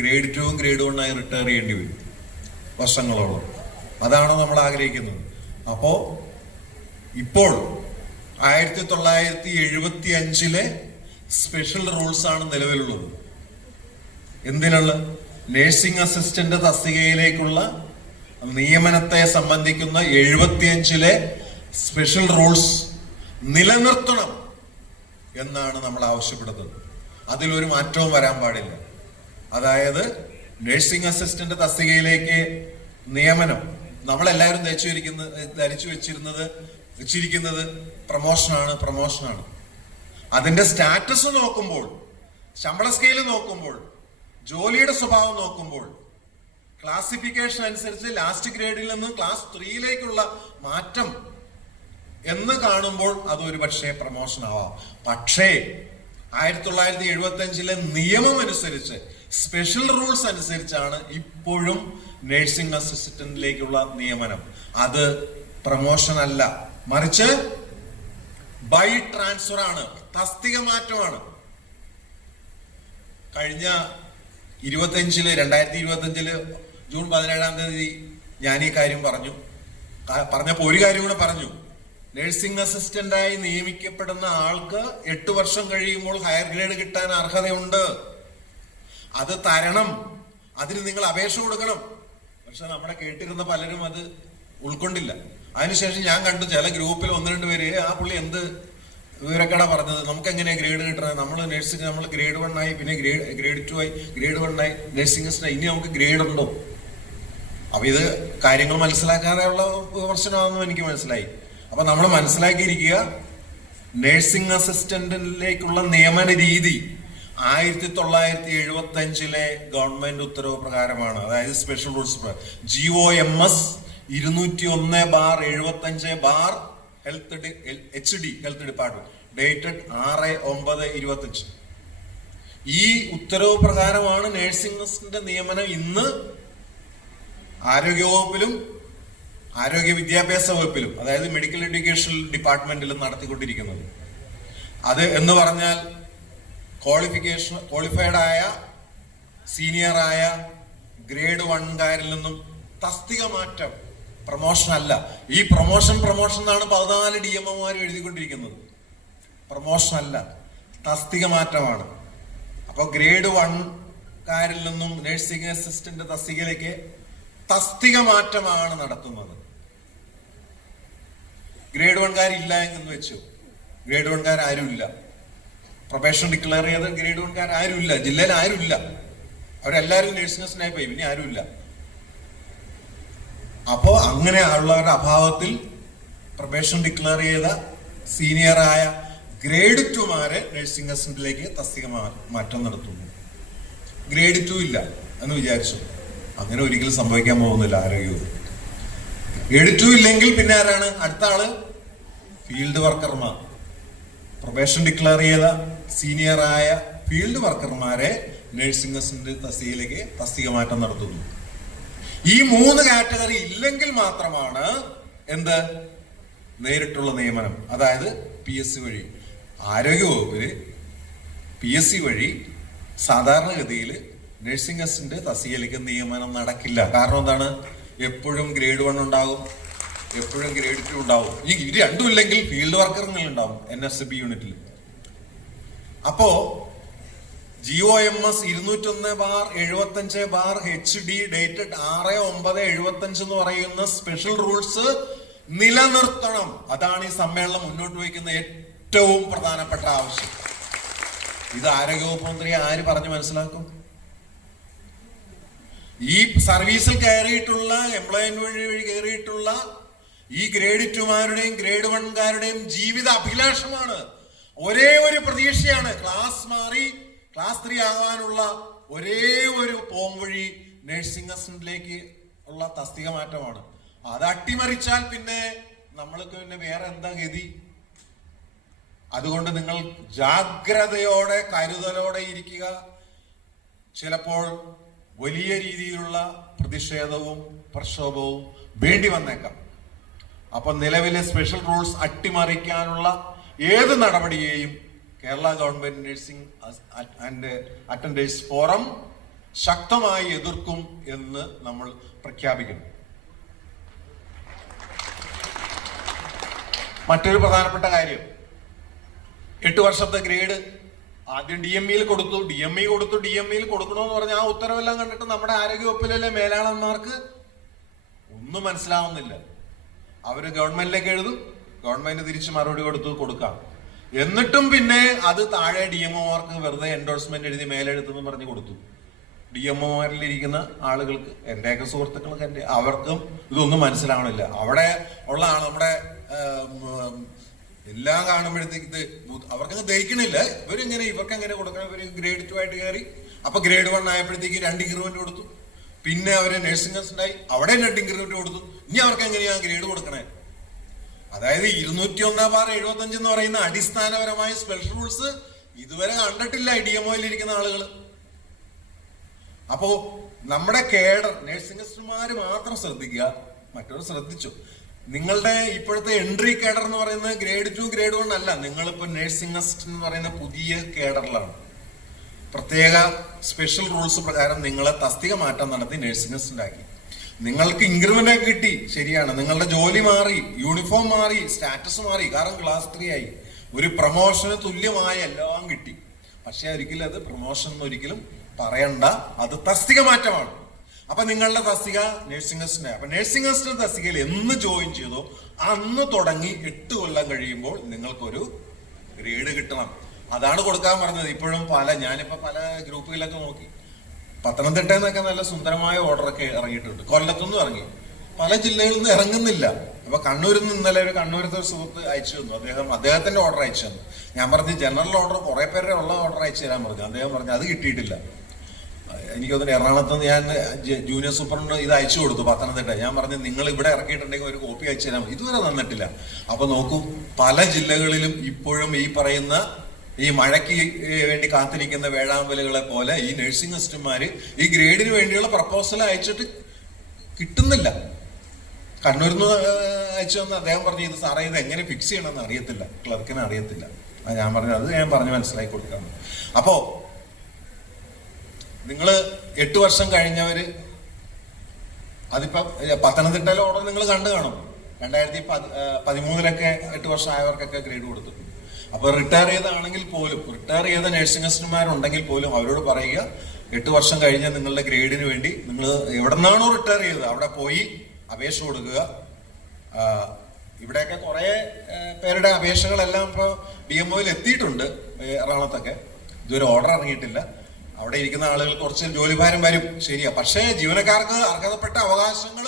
ഗ്രേഡ് 2 ഗ്രേഡ് 1 ആയി റിട്ടയർ ചെയ്യേണ്ടി വരും വർഷങ്ങളോളം. അതാണോ നമ്മൾ ആഗ്രഹിക്കുന്നത്? അപ്പോ ഇപ്പോൾ 1975 സ്പെഷ്യൽ റൂൾസ് ആണ് നിലവിലുള്ളത്. എന്തിനുള്ള? നഴ്സിംഗ് അസിസ്റ്റന്റ് തസ്തികയിലേക്കുള്ള നിയമനത്തെ സംബന്ധിക്കുന്ന 75 സ്പെഷ്യൽ റൂൾസ് നിലനിർത്തണം എന്നാണ് നമ്മൾ ആവശ്യപ്പെടുന്നത്. അതിലൊരു മാറ്റവും വരാൻ പാടില്ല. അതായത് നഴ്സിംഗ് അസിസ്റ്റന്റ് തസ്തികയിലേക്ക് നിയമനം നമ്മളെല്ലാവരും ധരിച്ചു വെച്ചിരിക്കുന്നത് പ്രമോഷനാണ്. അതിന്റെ സ്റ്റാറ്റസ് നോക്കുമ്പോൾ, ശമ്പള സ്കെയിൽ നോക്കുമ്പോൾ, ജോലിയുടെ സ്വഭാവം നോക്കുമ്പോൾ, ക്ലാസിഫിക്കേഷൻ അനുസരിച്ച് ലാസ്റ്റ് ഗ്രേഡിൽ നിന്നും ക്ലാസ് 3യിലേക്കുള്ള മാറ്റം എന്ന് കാണുമ്പോൾ അതൊരു പക്ഷേ പ്രമോഷൻ ആവാം. പക്ഷേ 1975 നിയമം അനുസരിച്ച്, സ്പെഷ്യൽ റൂൾസ് അനുസരിച്ചാണ് ഇപ്പോഴും നഴ്സിംഗ് അസിസ്റ്റന്റിലേക്കുള്ള നിയമനം. അത് പ്രമോഷൻ അല്ല, മറിച്ച് ബൈ ട്രാൻസ്ഫർ ആണ്, തസ്തിക മാറ്റമാണ്. കഴിഞ്ഞ 2025 ജൂൺ 17 ഞാൻ ഈ കാര്യം പറഞ്ഞപ്പോ ഒരു കാര്യം കൂടെ പറഞ്ഞു. നഴ്സിംഗ് അസിസ്റ്റന്റായി നിയമിക്കപ്പെടുന്ന ആൾക്ക് 8 വർഷം കഴിയുമ്പോൾ ഹയർ ഗ്രേഡ് കിട്ടാൻ അർഹതയുണ്ട്. അത് തരണം, അതിന് നിങ്ങൾ അപേക്ഷ കൊടുക്കണം. പക്ഷെ നമ്മുടെ കേട്ടിരുന്ന പലരും അത് ഉൾക്കൊണ്ടില്ല. അതിനുശേഷം ഞാൻ കണ്ടു ചില ഗ്രൂപ്പിൽ 1-2 പേര് ആ പുള്ളി എന്ത് വിവരക്കേടാ പറഞ്ഞത്, നമുക്ക് എങ്ങനെയാ ഗ്രേഡ് കിട്ടണത്, നമ്മൾ ഗ്രേഡ് 1 ആയി, പിന്നെ ഗ്രേഡ് 2 ആയി, ഗ്രേഡ് 1 ആയി, നഴ്സിംഗ് അസിസ്റ്റന്റ്, ഇനി നമുക്ക് ഗ്രേഡ് ഉണ്ടോ? അപ്പൊ ഇത് കാര്യങ്ങൾ മനസ്സിലാക്കാതെയുള്ള വിമർശനമാണെന്നും എനിക്ക് മനസ്സിലായി. അപ്പൊ നമ്മൾ മനസ്സിലാക്കിയിരിക്കുക, നഴ്സിംഗ് അസിസ്റ്റന്റിലേക്കുള്ള നിയമന രീതി 1975 ഗവൺമെന്റ് ഉത്തരവ് പ്രകാരമാണ്. അതായത് special rules GOMS 201/75 health department dated 6/9/25. ഈ ഉത്തരവ് പ്രകാരമാണ് നഴ്സിംഗ് അസിസ്റ്റന്റ് നിയമനം ഇന്ന് ആരോഗ്യവകുപ്പിലും ആരോഗ്യ വിദ്യാഭ്യാസ വകുപ്പിലും, അതായത് മെഡിക്കൽ എഡ്യൂക്കേഷൻ ഡിപ്പാർട്ട്മെന്റിലും നടത്തിക്കൊണ്ടിരിക്കുന്നത്. അത് എന്ന് പറഞ്ഞാൽ ക്വാളിഫൈഡ് ആയ സീനിയറായ ഗ്രേഡ് 1കാരിൽ നിന്നും തസ്തിക മാറ്റം, പ്രൊമോഷൻ അല്ല. ഈ പ്രൊമോഷൻ എന്നാണ് 14 DMOമാർ എഴുതിക്കൊണ്ടിരിക്കുന്നത്. പ്രൊമോഷൻ അല്ല, തസ്തിക മാറ്റമാണ്. അപ്പൊ ഗ്രേഡ് 1കാരിൽ നിന്നും നഴ്സിംഗ് അസിസ്റ്റന്റ് തസ്തികയിലേക്ക് തസ്തിക മാറ്റമാണ് നടത്തുന്നത്. ഗ്രേഡ് 1കാരില്ല എന്ന് വെച്ചു, ഗ്രേഡ് 1കാർ ആരുമില്ല. പ്രൊബേഷൻ ഡിക്ലെയർ ചെയ്ത ഗ്രേഡ് 1കാർ ആരുമില്ല, ജില്ലയിൽ ആരുമില്ല. അവരെല്ലാവരും നഴ്സിംഗ് അസിസ്റ്റന്റായി പോയി, പിന്നെ ആരുമില്ല. അപ്പോ അങ്ങനെ ഉള്ളവരുടെ അഭാവത്തിൽ പ്രൊബേഷൻ ഡിക്ലെയർ ചെയ്ത സീനിയറായ ഗ്രേഡ് 2മാരെ നഴ്സിംഗ് അസിസ്റ്റന്റിലേക്ക് തസ്തിക മാറ്റം നടത്തുന്നു. ഗ്രേഡ് 2 ഇല്ല എന്ന് വിചാരിച്ചു. അങ്ങനെ ഒരിക്കലും സംഭവിക്കാൻ പോകുന്നില്ല. ആരോഗ്യവും ഗ്രേഡ് 2 ഇല്ലെങ്കിൽ പിന്നെ ആരാണ് അടുത്ത ആള്? ഫീൽഡ് വർക്കർമാർ. പ്രൊബേഷൻ ഡിക്ലെയർ ചെയ്ത സീനിയറായ ഫീൽഡ് വർക്കർമാരെ നഴ്സിംഗ് അസിസ്റ്റന്റ് തസ്തികയിലേക്ക് തസ്തിക മാറ്റം നടത്തുന്നു. ഈ 3 കാറ്റഗറി ഇല്ലെങ്കിൽ മാത്രമാണ് എന്ത് നേരിട്ടുള്ള നിയമനം, അതായത് PSC വഴി. ആരോഗ്യവകുപ്പില് PSC വഴി സാധാരണഗതിയിൽ നഴ്സിംഗ് അസിസ്റ്റന്റ് തസ്തികയിലേക്ക് നിയമനം നടക്കില്ല. കാരണം എന്താണ്? എപ്പോഴും ഗ്രേഡ് 1 ഉണ്ടാവും, എപ്പോഴും ഗ്രേഡ് 2 ഉണ്ടാവും. ഈ രണ്ടും ഇല്ലെങ്കിൽ ഫീൽഡ് വർക്കറുകൾ ഉണ്ടാവും NFCB യൂണിറ്റിൽ. അപ്പോ GOMS 201/75/HD ഡേറ്റഡ് 6/9/75 എന്ന് പറയുന്ന സ്പെഷ്യൽ റൂൾസ് നിലനിർത്തണം. അതാണ് ഈ സമ്മേളനം മുന്നോട്ട് വയ്ക്കുന്ന ഏറ്റവും പ്രധാനപ്പെട്ട ആവശ്യം. ഇത് ആരോഗ്യവകുപ്പ് മന്ത്രി ആര് പറഞ്ഞു മനസ്സിലാക്കും? ഈ സർവീസിൽ കയറിയിട്ടുള്ള, എംപ്ലോയ്മെന്റ് വഴി കയറിയിട്ടുള്ള ഈ ഗ്രേഡ് 2മാരുടെയും ഗ്രേഡ് 1കാരുടെയും ജീവിത അഭിലാഷമാണ്, ഒരേ ഒരു പ്രതീക്ഷയാണ്. ക്ലാസ് മാറി ക്ലാസ് 3 ആകാനുള്ള ഒരേ ഒരു പോംവഴി നഴ്സിംഗ് അസിസ്റ്റന്റിലേക്ക് ഉള്ള തസ്തിക മാറ്റമാണ്. അത് അട്ടിമറിച്ചാൽ പിന്നെ നമ്മൾക്ക് പിന്നെ വേറെ എന്താ ഗതി? അതുകൊണ്ട് നിങ്ങൾ ജാഗ്രതയോടെ കരുതലോടെ ഇരിക്കുക. ചിലപ്പോൾ വലിയ രീതിയിലുള്ള പ്രതിഷേധവും പ്രക്ഷോഭവും വേണ്ടി വന്നേക്കാം. അപ്പൊ നിലവിലെ സ്പെഷ്യൽ റൂൾസ് അട്ടിമറിക്കാനുള്ള ഏത് നടപടിയെയും Kerala government nursing and attenders forum ശക്തമായി എതിർക്കും എന്ന് നമ്മൾ പ്രഖ്യാപിക്കുന്നു. മറ്റൊരു പ്രധാനപ്പെട്ട കാര്യം, 8 വർഷത്തെ ഗ്രേഡ് ആദ്യം DMEയിൽ കൊടുത്തു, DMEയിൽ കൊടുക്കണമെന്ന് പറഞ്ഞ ആ ഉത്തരവെല്ലാം കണ്ടിട്ട് നമ്മുടെ ആരോഗ്യവകുപ്പിലെ മേലാളന്മാർക്ക് ഒന്നും മനസ്സിലാവുന്നില്ല. അവര് ഗവൺമെന്റിലേക്ക് എഴുതും, ഗവൺമെന്റ് തിരിച്ച് മറുപടി കൊടുക്കാം. എന്നിട്ടും പിന്നെ അത് താഴെ DMOമാർക്ക് വെറുതെ എൻഡോഴ്സ്മെന്റ് എഴുതി മേലെഴുത്തെന്ന് പറഞ്ഞ് കൊടുത്തു. DMOമാരിലിരിക്കുന്ന ആളുകൾക്ക്, എന്റെയൊക്കെ സുഹൃത്തുക്കൾക്ക് അവർക്കും ഇതൊന്നും മനസ്സിലാവണില്ല. അവിടെ ഉള്ള നമ്മുടെ എല്ലാം കാണുമ്പോഴത്തേക്ക് ഇത് അവർക്കങ്ങ് ദഹിക്കണില്ല. ഇവർക്ക് എങ്ങനെ കൊടുക്കണം? ഇവര് ഗ്രേഡ് 2 ആയിട്ട് കയറി, അപ്പൊ ഗ്രേഡ് 1 ആയപ്പോഴത്തേക്ക് 2 ഇൻക്രിമെന്റ് കൊടുത്തു. പിന്നെ അവര് നഴ്സിംഗ് അസിസ്റ്റന്റ് അവിടെ 2 ഇൻക്രിമെന്റ് കൊടുത്തു. ഇനി അവർക്ക് എങ്ങനെയാ ഗ്രേഡ് കൊടുക്കണേ? അതായത് 201/75 എന്ന് പറയുന്ന അടിസ്ഥാനപരമായ സ്പെഷ്യൽ റൂൾസ് ഇതുവരെ കണ്ടിട്ടില്ല DMOയിൽ ഇരിക്കുന്ന ആളുകൾ. അപ്പോ നമ്മുടെ കേഡർ നഴ്സിംഗ് അസിസ്റ്റന്റുമാര് മാത്രം ശ്രദ്ധിക്കുക, മറ്റവർ ശ്രദ്ധിച്ചു. നിങ്ങളുടെ ഇപ്പോഴത്തെ എൻട്രി കേഡർ എന്ന് പറയുന്നത് ഗ്രേഡ് 2 ഗ്രേഡ് 1 അല്ല. നിങ്ങളിപ്പോ നഴ്സിംഗ് അസിസ്റ്റന്റ് എന്ന് പറയുന്ന പുതിയ കേഡറിലാണ്. പ്രത്യേക സ്പെഷ്യൽ റൂൾസ് പ്രകാരം നിങ്ങളെ തസ്തിക മാറ്റം നടത്തി നഴ്സിംഗ് അസിസ്റ്റന്റ് ആക്കി. നിങ്ങൾക്ക് ഇൻക്രിമെന്റ് ഒക്കെ കിട്ടി, ശരിയാണ്. നിങ്ങളുടെ ജോലി മാറി, യൂണിഫോം മാറി, സ്റ്റാറ്റസ് മാറി, കാരണം ക്ലാസ് 3 ആയി. ഒരു പ്രൊമോഷന് തുല്യമായ എല്ലാം കിട്ടി. പക്ഷെ ഒരിക്കലും അത് പ്രൊമോഷൻ ഒരിക്കലും പറയണ്ട, അത് തസ്തിക മാറ്റമാണ്. അപ്പൊ നിങ്ങളുടെ തസ്തിക നഴ്സിംഗ് അസിസ്റ്റന്റ്. അപ്പൊ നഴ്സിംഗ് അസിസ്റ്റന്റ് തസ്തികയിൽ എന്ന് ജോയിൻ ചെയ്തോ അന്ന് തുടങ്ങി 8 കൊല്ലം കഴിയുമ്പോൾ നിങ്ങൾക്കൊരു ഗ്രേഡ് കിട്ടണം. അതാണ് കൊടുക്കാൻ പറഞ്ഞത്. ഇപ്പോഴും ഞാനിപ്പോ പല ഗ്രൂപ്പുകളിലൊക്കെ നോക്കി, പത്തനംതിട്ടയിൽ നിന്നൊക്കെ നല്ല സുന്ദരമായ ഓർഡറൊക്കെ ഇറങ്ങിയിട്ടുണ്ട്. കൊല്ലത്തുനിന്നും ഇറങ്ങി, പല ജില്ലകളിൽ നിന്ന് ഇറങ്ങുന്നില്ല. അപ്പൊ കണ്ണൂരിൽ നിന്ന് ഇന്നലെ ഒരു കണ്ണൂരത്തെ ഒരു സുഹൃത്ത് അയച്ചു തന്നു. അദ്ദേഹത്തിന്റെ ഓർഡർ അയച്ചു തന്നു. ഞാൻ പറഞ്ഞു ജനറൽ ഓർഡർ കുറെ പേരുടെ ഉള്ള ഓർഡർ അയച്ചു തരാൻ പറഞ്ഞു. അദ്ദേഹം പറഞ്ഞു അത് കിട്ടിയിട്ടില്ല. എനിക്ക് തോന്നുന്നു എറണാകുളത്ത് നിന്ന് ഞാൻ ജൂനിയർ സൂപ്പറിന് ഇത് അയച്ചു കൊടുത്തു, പത്തനംതിട്ട. ഞാൻ പറഞ്ഞു നിങ്ങൾ ഇവിടെ ഇറക്കിയിട്ടുണ്ടെങ്കിൽ ഒരു കോപ്പി അയച്ചു തരാൻ. ഇതുവരെ തന്നിട്ടില്ല. അപ്പൊ നോക്കൂ, പല ജില്ലകളിലും ഇപ്പോഴും ഈ പറയുന്ന ഈ മഴയ്ക്ക് വേണ്ടി കാത്തിരിക്കുന്ന വേഴാമ്പലുകളെ പോലെ ഈ നഴ്സിംഗ് അസിസ്റ്റന്റുമാര് ഈ ഗ്രേഡിന് വേണ്ടിയുള്ള പ്രപ്പോസൽ അയച്ചിട്ട് കിട്ടുന്നില്ല. കണ്ണൂരിൽ നിന്ന് അയച്ചു വന്ന് അദ്ദേഹം പറഞ്ഞു ഇത് സാറേ ഇത് എങ്ങനെ ഫിക്സ് ചെയ്യണമെന്ന് അറിയത്തില്ല, ക്ലർക്കിനെ അറിയത്തില്ല. ഞാൻ പറഞ്ഞു അത് ഞാൻ പറഞ്ഞ് മനസ്സിലാക്കി കൊടുക്കാം. അപ്പോ നിങ്ങള് 8 വർഷം കഴിഞ്ഞവര്, അതിപ്പോ പത്തനംതിട്ടയിലെ ഓർഡർ നിങ്ങൾ കണ്ടു കാണും. 2013 8 വർഷം ആയവർക്കൊക്കെ ഗ്രേഡ് കൊടുത്തിട്ടുണ്ട്. അപ്പൊ റിട്ടയർ ചെയ്താണെങ്കിൽ പോലും, റിട്ടയർ ചെയ്ത നഴ്സിംഗ് അസിസ്റ്റന്റുമാരുണ്ടെങ്കിൽ പോലും അവരോട് പറയുക 8 വർഷം കഴിഞ്ഞ നിങ്ങളുടെ ഗ്രേഡിന് വേണ്ടി നിങ്ങൾ എവിടെ നിന്നാണോ റിട്ടയർ ചെയ്തത് അവിടെ പോയി അപേക്ഷ കൊടുക്കുക. ഇവിടെയൊക്കെ കുറെ പേരുടെ അപേക്ഷകളെല്ലാം ഇപ്പൊ DMOയിൽ എത്തിയിട്ടുണ്ട്. എറണാകുളത്തൊക്കെ ഇതുവരെ ഓർഡർ ഇറങ്ങിയിട്ടില്ല. അവിടെ ഇരിക്കുന്ന ആളുകൾ കുറച്ച് ജോലിഭാരം വരും, ശരിയാ. പക്ഷേ ജീവനക്കാർക്ക് അർഹതപ്പെട്ട അവകാശങ്ങൾ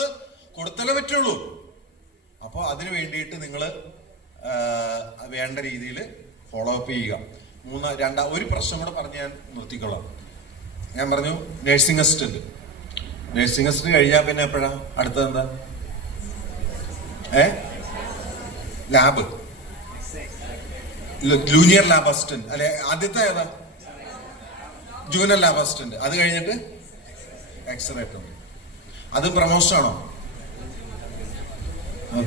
കൊടുത്തല്ലേ പറ്റുള്ളൂ. അപ്പോൾ അതിനു വേണ്ടിയിട്ട് നിങ്ങൾ വേണ്ട രീതിയിൽ ഫോളോ അപ്പ് ചെയ്യുക. ഒരു പ്രശ്നം കൂടെ പറഞ്ഞ് ഞാൻ നിർത്തിക്കൊള്ളാം. ഞാൻ പറഞ്ഞു നഴ്സിംഗ് അസിസ്റ്റന്റ്. നഴ്സിംഗ് അസിസ്റ്റന്റ് കഴിഞ്ഞാൽ പിന്നെ എപ്പോഴാ അടുത്തത് എന്താ? ലാബ്, ജൂനിയർ ലാബ് അസിസ്റ്റന്റ് അല്ലെ? ആദ്യത്തെ ഏതാ? Junior lab assistant. അത് കഴിഞ്ഞിട്ട് എക്സ്റേ ഉണ്ട്. അത് പ്രൊമോഷനാണോ?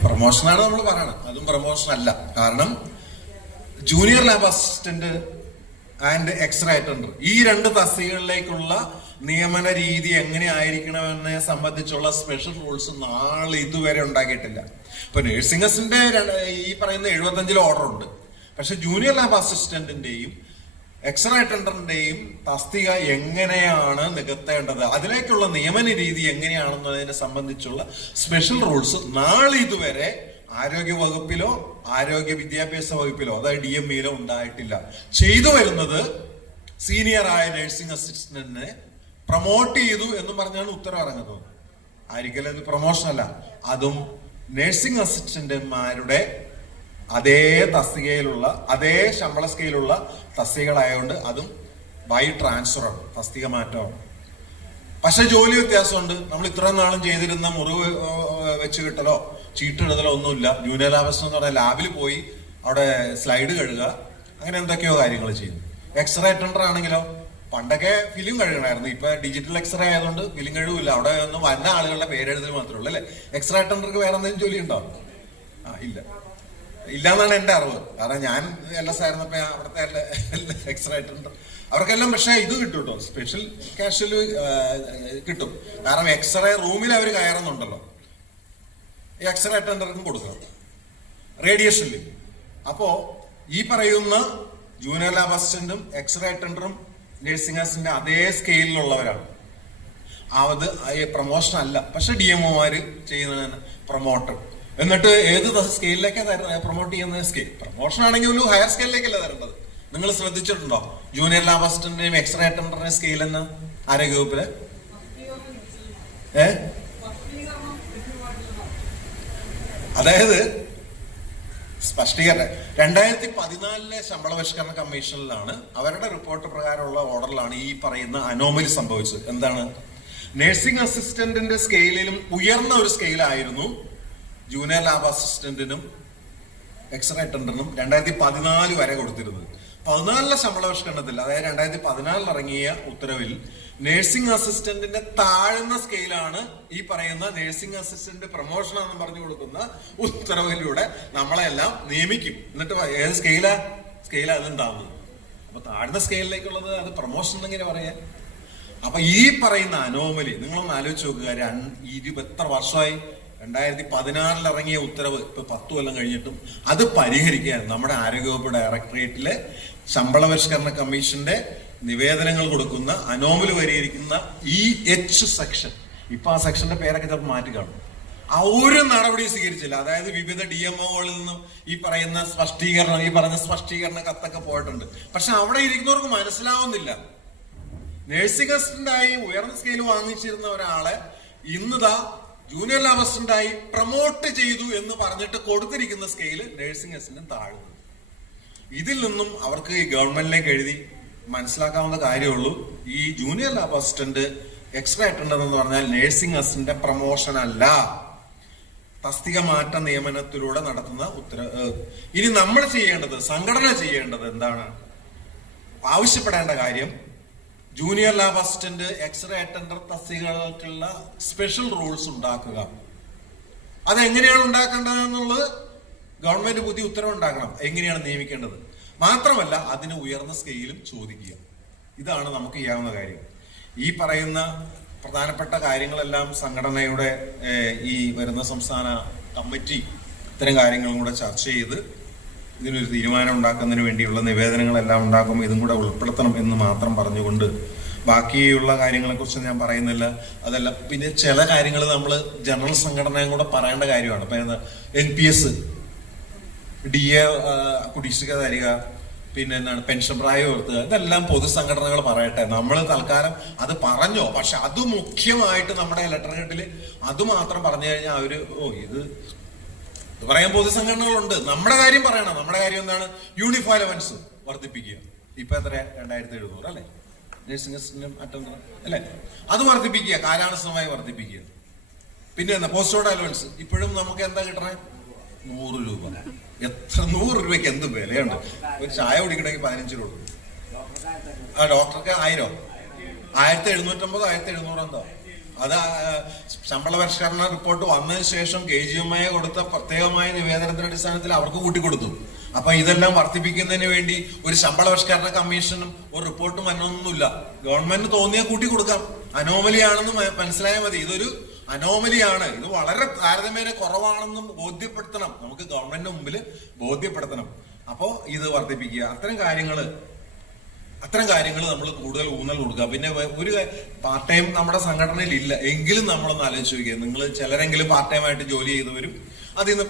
പ്രൊമോഷനാണ് നമ്മൾ പറയണം. അതും പ്രൊമോഷൻ അല്ല. കാരണം junior lab assistant and X ray attender ഈ 2 തസ്തികകളിലേക്കുള്ള നിയമന രീതി എങ്ങനെ ആയിരിക്കണമെന്നെ സംബന്ധിച്ചുള്ള സ്പെഷ്യൽ റൂൾസ് നാളെ ഇതുവരെ ഉണ്ടാക്കിയിട്ടില്ല. ഇപ്പൊ നഴ്സിംഗ് അസിസ്റ്റന്റ് ഈ പറയുന്ന 75 ഓർഡർ ഉണ്ട്. പക്ഷെ ജൂനിയർ ലാബ് അസിസ്റ്റന്റിന്റെയും എക്സ്റേ അറ്റൻഡറിന്റെയും തസ്തിക എങ്ങനെയാണ് നികത്തേണ്ടത്, അതിലേക്കുള്ള നിയമന രീതി എങ്ങനെയാണെന്നതിനെ സംബന്ധിച്ചുള്ള സ്പെഷ്യൽ റൂൾസ് നാളെ ഇതുവരെ ആരോഗ്യ വകുപ്പിലോ ആരോഗ്യ വിദ്യാഭ്യാസ വകുപ്പിലോ അതായത് DMEയിലോ ഉണ്ടായിട്ടില്ല. ചെയ്തു വരുന്നത് സീനിയർ ആയ നഴ്സിംഗ് അസിസ്റ്റന്റിനെ പ്രൊമോട്ട് ചെയ്തു എന്ന് പറഞ്ഞാണ് ഉത്തരവ് ഇറങ്ങുന്നത്. ആയിരിക്കലും അത് പ്രൊമോഷൻ അല്ല. അതും നഴ്സിംഗ് അസിസ്റ്റന്റുമാരുടെ അതേ തസ്തികയിലുള്ള അതേ ശമ്പള സ്കെയിലുള്ള തസ്തികകളായതുകൊണ്ട് അതും ബൈ ട്രാൻസ്ഫറാണ്, തസ്തിക മാറ്റമാണ്. പക്ഷെ ജോലി വ്യത്യാസമുണ്ട്. നമ്മൾ ഇത്രയും നാളും ചെയ്തിരുന്ന മുറിവ് വെച്ച് കിട്ടലോ ചീട്ടെഴുതലോ ഒന്നുമില്ല. ജൂനിയർ ലാബ് അസിസ്റ്റന്റ് എന്ന് പറഞ്ഞാൽ ലാബിൽ പോയി അവിടെ സ്ലൈഡ് കഴുകുക, അങ്ങനെ എന്തൊക്കെയോ കാര്യങ്ങൾ ചെയ്യുന്നു. എക്സ്റേ അറ്റൻഡർ ആണെങ്കിലോ പണ്ടൊക്കെ ഫിലിം കഴുകണമായിരുന്നു. ഇപ്പൊ ഡിജിറ്റൽ എക്സ്റേ ആയതുകൊണ്ട് ഫിലിം കഴുകില്ല. അവിടെ ഒന്നും വന്ന ആളുകളുടെ പേരെഴുതൽ മാത്രമേ ഉള്ളൂ അല്ലെ? എക്സ്റേ അറ്റൻഡർക്ക് വേറെ എന്തെങ്കിലും ജോലി ഉണ്ടോ? ഇല്ലാന്നാണ് എന്റെ അറിവ്. കാരണം ഞാൻ LS ആയിരുന്നപ്പോ അവിടുത്തെ എക്സ്റേ അറ്റൻഡർ അവർക്കെല്ലാം പക്ഷേ ഇത് കിട്ടും കേട്ടോ, സ്പെഷ്യൽ കാഷ്വൽ കിട്ടും. കാരണം എക്സ്റേ റൂമിൽ അവർ കയറുന്നുണ്ടല്ലോ, ഈ എക്സ്റേ അറ്റൻഡർക്കും കൊടുക്കണം റേഡിയേഷനിൽ. അപ്പോ ഈ പറയുന്ന ജൂനിയർ ലാബ് അസിസ്റ്റന്റും എക്സ്റേ അറ്റൻഡറും നഴ്സിംഗ് അസിസ്റ്റന്റ് അതേ സ്കെയിലിലുള്ളവരാണ്. അത് പ്രൊമോഷൻ അല്ല. പക്ഷെ DMOമാര് ചെയ്യുന്ന പ്രൊമോട്ടർ എന്നിട്ട് ഏത് സ്കെയിലിലേക്കാണ് പ്രൊമോട്ട് ചെയ്യുന്ന സ്കെയിൽ? പ്രൊമോഷൻ ആണെങ്കിൽ ഒരു ഹയർ സ്കെയിലിലേക്കല്ല തരേണ്ടത്. നിങ്ങൾ ശ്രദ്ധിച്ചിട്ടുണ്ടോ? ജൂനിയർ ലാബ് അസിസ്റ്റന്റിന്റെയും എക്സ്റേ അറ്റൻഡറിന്റെയും സ്കെയിൽ എന്നാ ആരോഗ്യവകുപ്പില് അതായത് സ്പഷ്ടീകരണം 2014 ശമ്പള പരിഷ്കരണ കമ്മീഷനിലാണ് അവരുടെ റിപ്പോർട്ട് പ്രകാരമുള്ള ഓർഡറിലാണ് ഈ പറയുന്ന അനോമലി സംഭവിച്ചത്. എന്താണ്? നഴ്സിംഗ് അസിസ്റ്റന്റിന്റെ സ്കെയിലിലും ഉയർന്ന ഒരു സ്കെയിലായിരുന്നു ജൂനിയർ ലാബ് അസിസ്റ്റന്റിനും എക്സ്റേ അറ്റൻഡന്റിനും 2014 വരെ കൊടുത്തിരുന്നത്. 14 ശമ്പള പരിഷ്കരണത്തിൽ, അതായത് 2014 ഇറങ്ങിയ ഉത്തരവിൽ നഴ്സിംഗ് അസിസ്റ്റന്റിന്റെ താഴ്ന്ന സ്കെയിലാണ് ഈ പറയുന്ന നഴ്സിംഗ് അസിസ്റ്റന്റ് പ്രൊമോഷൻ ആണെന്ന് പറഞ്ഞു കൊടുക്കുന്ന ഉത്തരവിലൂടെ നമ്മളെല്ലാം നിയമിക്കും. എന്നിട്ട് ഏത് സ്കെയിലാ അതും താഴ്ന്നത്. അപ്പൊ താഴ്ന്ന സ്കെയിലിലേക്കുള്ളത് അത് പ്രൊമോഷൻ എന്നെങ്ങനെ പറയാ? അപ്പൊ ഈ പറയുന്ന അനോമലി നിങ്ങളൊന്ന് ആലോചിച്ച് നോക്കുക. എത്ര വർഷമായി? 2016 ഇറങ്ങിയ ഉത്തരവ് ഇപ്പൊ 10 കൊല്ലം കഴിഞ്ഞിട്ടും അത് പരിഹരിക്കാൻ നമ്മുടെ ആരോഗ്യവകുപ്പ് ഡയറക്ടറേറ്റിലെ ശമ്പള പരിഷ്കരണ കമ്മീഷന്റെ നിവേദനങ്ങൾ കൊടുക്കുന്ന അനോമലി പരിഹരിക്കുന്ന EH സെക്ഷൻ, ഇപ്പൊ ആ സെക്ഷന്റെ പേരൊക്കെ ചിലപ്പോൾ മാറ്റി കാണും, ആ ഒരു നടപടി സ്വീകരിച്ചില്ല. അതായത് വിവിധ DMOകളിൽ നിന്നും ഈ പറഞ്ഞ സ്പഷ്ടീകരണ കത്തൊക്കെ പോയിട്ടുണ്ട്. പക്ഷെ അവിടെ ഇരിക്കുന്നവർക്ക് മനസ്സിലാവുന്നില്ല. നഴ്സിംഗ് അസിസ്റ്റന്റായി ഉയർന്ന സ്കെയിൽ വാങ്ങിച്ചിരുന്ന ഒരാളെ ഇന്നതാ ജൂനിയർ ലാബ് അസിസ്റ്റന്റായി പ്രൊമോട്ട് ചെയ്തു എന്ന് പറഞ്ഞിട്ട് കൊടുത്തിരിക്കുന്ന സ്കെയില് നഴ്സിംഗ് അസിസ്റ്റന്റ് താഴ്ന്നത്. ഇതിൽ നിന്നും അവർക്ക് ഈ ഗവൺമെന്റിലേക്ക് എഴുതി മനസ്സിലാക്കാവുന്ന കാര്യമുള്ളൂ. ഈ junior lab assistant X ray attendant എന്ന് പറഞ്ഞാൽ നഴ്സിംഗ് അസിസ്റ്റന്റ് പ്രൊമോഷൻ അല്ല, തസ്തിക മാറ്റ നിയമനത്തിലൂടെ നടത്തുന്ന ഉത്തരവ്. ഇനി നമ്മൾ ചെയ്യേണ്ടത്, സംഘടന ചെയ്യേണ്ടത് എന്താണ്? ആവശ്യപ്പെടേണ്ട കാര്യം junior lab assistant, x-ray attender തസ്തികകൾക്കുള്ള സ്പെഷ്യൽ റൂൾസ് ഉണ്ടാക്കുക. അതെങ്ങനെയാണ് ഉണ്ടാക്കേണ്ടത് എന്നുള്ളത് ഗവൺമെന്റ് പുതിയ ഉത്തരവ് ഉണ്ടാക്കണം, എങ്ങനെയാണ് നിയമിക്കേണ്ടത്. മാത്രമല്ല അതിന് ഉയർന്ന സ്കെയിലും ചോദിക്കുക. ഇതാണ് നമുക്ക് ചെയ്യാവുന്ന കാര്യം. ഈ പറയുന്ന പ്രധാനപ്പെട്ട കാര്യങ്ങളെല്ലാം സംഘടനയുടെ ഈ വരുന്ന സംസ്ഥാന കമ്മിറ്റി ഇത്തരം കാര്യങ്ങളും കൂടെ ചർച്ച ചെയ്ത് ഇതിനൊരു തീരുമാനം ഉണ്ടാക്കുന്നതിന് വേണ്ടിയുള്ള നിവേദനങ്ങളെല്ലാം ഉണ്ടാക്കും. ഇതും കൂടെ ഉൾപ്പെടുത്തണം എന്ന് മാത്രം പറഞ്ഞുകൊണ്ട് ബാക്കിയുള്ള കാര്യങ്ങളെ കുറിച്ച് ഞാൻ പറയുന്നില്ല. അതല്ല, പിന്നെ ചില കാര്യങ്ങൾ നമ്മൾ ജനറൽ സംഘടനയും കൂടെ പറയേണ്ട കാര്യമാണ്. ഇപ്പൊ NPS, DA കുടിശ്ശിക തരിക, പിന്നെ എന്താണ് പെൻഷൻ പ്രായം ഉയർത്തുക, ഇതെല്ലാം പൊതുസംഘടനകൾ പറയട്ടെ. നമ്മൾ തൽക്കാലം അത് പറഞ്ഞോ, പക്ഷെ അത് മുഖ്യമായിട്ട് നമ്മുടെ ലെറ്റർ ഹെഡില് അത് മാത്രം പറഞ്ഞു കഴിഞ്ഞാൽ അവര് ഇത് പറയാൻ പൊതുസംഘടനകളുണ്ട്. നമ്മുടെ കാര്യം പറയണം. നമ്മുടെ കാര്യം എന്താണ്? യൂണിഫോം അലവൻസ് വർദ്ധിപ്പിക്കുക. ഇപ്പൊ എത്ര? 2700 അല്ലെ? നഴ്സിംഗ് അസിസ്റ്റന്റും അറ്റൻഡറും അല്ലെ? അത് വർദ്ധിപ്പിക്കുക, കാലാനുസൃതമായി വർദ്ധിപ്പിക്കുക. പിന്നെ എന്താ? പോസ്റ്റോഡ് അലവൻസ് ഇപ്പോഴും നമുക്ക് എന്താ കിട്ടണേ? 100 രൂപ. 100 രൂപയ്ക്ക് എന്ത് വിലയുണ്ട്? ഒരു ചായ കുടിക്കണമെങ്കിൽ 15 രൂപ. ആ ഡോക്ടർക്ക് 1000, 1750, 1700 എന്താ? അത് ശമ്പള പരിഷ്കരണ റിപ്പോർട്ട് വന്നതിന് ശേഷം KGMI കൊടുത്ത പ്രത്യേകമായ നിവേദനത്തിന്റെ അടിസ്ഥാനത്തിൽ അവർക്ക് കൂട്ടിക്കൊടുത്തു. അപ്പൊ ഇതെല്ലാം വർദ്ധിപ്പിക്കുന്നതിന് വേണ്ടി ഒരു ശമ്പള പരിഷ്കരണ കമ്മീഷനും ഒരു റിപ്പോർട്ടും വന്നൊന്നുമില്ല. ഗവൺമെന്റ് തോന്നിയാൽ കൂട്ടി കൊടുക്കാം. അനോമലിയാണെന്ന് മനസ്സിലായാൽ മതി. ഇതൊരു അനോമലിയാണ്, ഇത് വളരെ താരതമ്യേന കുറവാണെന്നും ബോധ്യപ്പെടുത്തണം. നമുക്ക് ഗവൺമെന്റിന് മുമ്പിൽ ബോധ്യപ്പെടുത്തണം. അപ്പോ ഇത് വർദ്ധിപ്പിക്കുക. അത്തരം കാര്യങ്ങൾ നമ്മൾ കൂടുതൽ ഊന്നൽ കൊടുക്കുക. പിന്നെ ഒരു പാർട്ട് ടൈം നമ്മുടെ സംഘടനയിൽ ഇല്ല എങ്കിലും നമ്മളൊന്ന് ആലോചിച്ച് നോക്കിയാൽ, നിങ്ങൾ ചിലരെങ്കിലും പാർട്ട് ടൈം ആയിട്ട് ജോലി ചെയ്തവരും അതിൽ നിന്ന്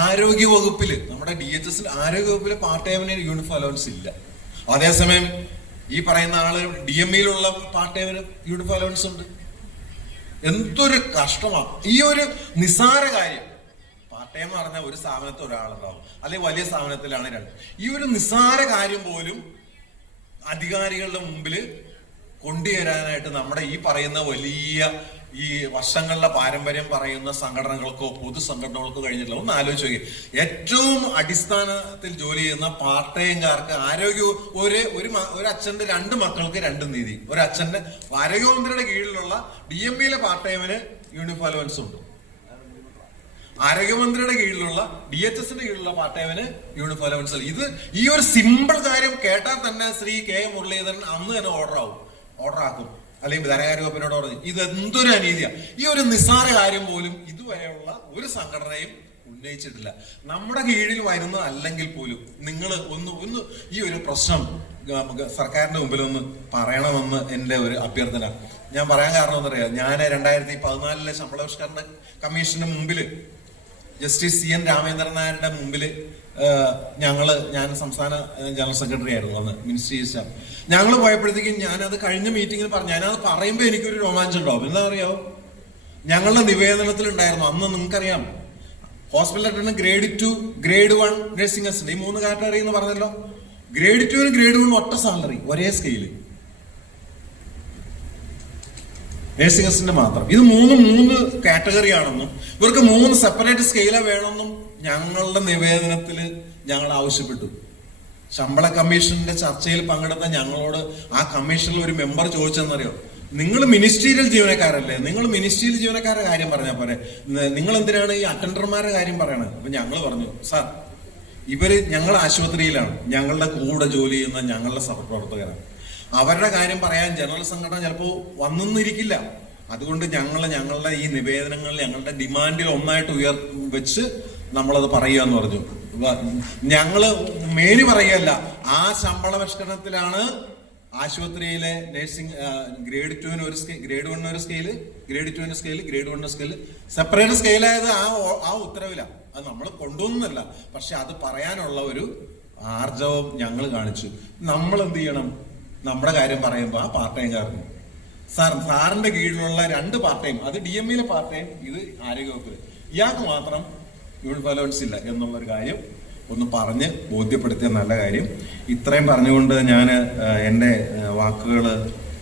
ആരോഗ്യ വകുപ്പില്, നമ്മുടെ DHS ആരോഗ്യ പാർട്ട് ടൈമിന് യൂണിഫോം അലവൻസ് ഇല്ല. അതേസമയം ഈ പറയുന്ന ആള് DMEയിലുള്ള പാർട്ട് ടൈമിന് യൂണിഫോം അലവൻസ് ഉണ്ട്. എന്തൊരു കഷ്ടമാണ് ഈ ഒരു നിസ്സാര കാര്യം. പാർട്ട് ടൈം എന്ന് പറഞ്ഞാൽ ഒരു സ്ഥാപനത്തിൽ ഒരാളുണ്ടാവും, അല്ലെങ്കിൽ വലിയ സ്ഥാപനത്തിലാണ് 2. ഈ ഒരു നിസ്സാര കാര്യം പോലും അധികാരികളുടെ മുമ്പിൽ കൊണ്ടുവരാനായിട്ട് നമ്മുടെ ഈ പറയുന്ന വലിയ ഈ വർഷങ്ങളുടെ പാരമ്പര്യം പറയുന്ന സംഘടനകൾക്കോ പൊതുസംഘടനകൾക്കോ കഴിഞ്ഞിട്ടില്ല. ഒന്ന് ആലോചിച്ച് നോക്കി. ഏറ്റവും അടിസ്ഥാനത്തിൽ ജോലി ചെയ്യുന്ന പാർട്ട് ടൈംകാർക്ക് ആരോഗ്യ ഒരു അച്ഛന്റെ 2 മക്കൾക്ക് 2 നീതി. ഒരു അച്ഛന്റെ ആരോഗ്യമന്ത്രിയുടെ കീഴിലുള്ള DMEയിലെ പാർട്ട് ടൈമിന് യൂണിഫോം അലവൻസ് ഉണ്ട്. ആരോഗ്യമന്ത്രിയുടെ കീഴിലുള്ള DHSന്റെ കീഴിലുള്ള പാർട്ട് ടൈമിന് യൂണിഫോം അലവൻസ്. ഇത് ഈ ഒരു സിമ്പിൾ കാര്യം കേട്ടാൽ തന്നെ ശ്രീ K മുരളീധരൻ അന്ന് തന്നെ ഓർഡർ ആക്കും, അല്ലെങ്കിൽ ധനകാര്യ വകുപ്പിനോട് പറഞ്ഞു. ഇത് എന്തൊരു അനീതിയാ. ഈ ഒരു നിസ്സാര കാര്യം പോലും ഇതുവരെയുള്ള ഒരു സംഘടനയും ഉന്നയിച്ചിട്ടില്ല. നമ്മുടെ കീഴിൽ വരുന്ന അല്ലെങ്കിൽ പോലും നിങ്ങൾ ഒന്ന് ഈ ഒരു പ്രശ്നം സർക്കാരിന്റെ മുമ്പിൽ ഒന്ന് പറയണമെന്ന് എന്റെ ഒരു അഭ്യർത്ഥന. ഞാൻ പറയാൻ കാരണം എന്താ പറയാ, ഞാൻ 2014 ശമ്പള പരിഷ്കരണ കമ്മീഷന് മുമ്പിൽ ജസ്റ്റിസ് CN രാമേന്ദ്രൻ നായരുടെ മുമ്പിൽ ഞാൻ സംസ്ഥാന ജനറൽ സെക്രട്ടറി ആയിരുന്നു അന്ന് മിനിസ്ട്രി സ്റ്റാഫ്. ഞങ്ങൾ പോയപ്പോഴത്തേക്കും ഞാനത് കഴിഞ്ഞ മീറ്റിംഗിൽ പറഞ്ഞു. ഞാനത് പറയുമ്പോൾ എനിക്കൊരു രോമാഞ്ചം ഉണ്ടാവും. എന്താ അറിയോ, ഞങ്ങളുടെ നിവേദനത്തിലുണ്ടായിരുന്നു അന്ന്, നിങ്ങൾക്കറിയാം, hospital attendant grade 2 grade 1 nursing assistant, ഈ 3 കാറ്റഗറി എന്ന് പറഞ്ഞല്ലോ. ഗ്രേഡ് 2 ഗ്രേഡ് 1 ഒറ്റ സാലറി, ഒരേ സ്കെയില്, നഴ്സിംഗ് അസിസ്റ്റന്റ് മാത്രം. ഇത് മൂന്ന് കാറ്റഗറി ആണെന്നും ഇവർക്ക് 3 സെപ്പറേറ്റ് സ്കെയില വേണമെന്നും ഞങ്ങളുടെ നിവേദനത്തിൽ ഞങ്ങൾ ആവശ്യപ്പെട്ടു. ശമ്പള കമ്മീഷന്റെ ചർച്ചയിൽ പങ്കെടുത്ത ഞങ്ങളോട് ആ കമ്മീഷനിൽ ഒരു മെമ്പർ ചോദിച്ചെന്നറിയോ, നിങ്ങൾ മിനിസ്റ്റീരിയൽ ജീവനക്കാരല്ലേ, നിങ്ങൾ മിനിസ്റ്റീരിയൽ ജീവനക്കാരുടെ കാര്യം പറഞ്ഞാൽ പോരെ, നിങ്ങൾ എന്തിനാണ് ഈ അറ്റൻഡർമാരുടെ കാര്യം പറയണത്? അപ്പൊ ഞങ്ങൾ പറഞ്ഞു, സാർ ഇവര് ഞങ്ങൾ ആശുപത്രിയിലാണ്, ഞങ്ങളുടെ കൂടെ ജോലി ചെയ്യുന്ന ഞങ്ങളുടെ സഹപ്രവർത്തകരാണ്, അവരുടെ കാര്യം പറയാൻ ജനറൽ സംഘടന ചിലപ്പോൾ വന്നിരിക്കില്ല. അതുകൊണ്ട് ഞങ്ങളുടെ ഈ നിവേദനങ്ങളിൽ ഞങ്ങളുടെ ഡിമാൻഡിൽ ഒന്നായിട്ട് വെച്ച് നമ്മളത് പറയുക എന്ന് പറഞ്ഞു. ഞങ്ങള് മേനി പറയല്ല, ആ ശമ്പള പരിഷ്കരണത്തിലാണ് ആശുപത്രിയിലെ നഴ്സിംഗ് ഗ്രേഡ് 2 ഒരു സ്കെയിൽ, ഗ്രേഡ് 1 ഒരു scale, grade 2 scale, grade 1 scale separate സ്കെയിലായത് ആ ഉത്തരവിലാണ്. അത് നമ്മൾ കൊണ്ടുവന്നല്ല, പക്ഷെ അത് പറയാനുള്ള ഒരു ആർജവം ഞങ്ങൾ കാണിച്ചു. നമ്മൾ എന്ത് ചെയ്യണം, നമ്മുടെ കാര്യം പറയുമ്പോൾ ആ പാർട്ട് ടൈംകാരന് സാറിന്റെ കീഴിലുള്ള 2 പാർട്ട് ടൈം, അത് DME പാർട്ട് ടൈം, ഇത് ആരോഗ്യവകുപ്പില്, ഇയാൾക്ക് മാത്രം യൂണിറ്റ് അലവൻസ് ഇല്ല എന്നുള്ളൊരു കാര്യം ഒന്ന് പറഞ്ഞ് ബോധ്യപ്പെടുത്തിയ നല്ല കാര്യം. ഇത്രയും പറഞ്ഞുകൊണ്ട് ഞാൻ എൻ്റെ വാക്കുകൾ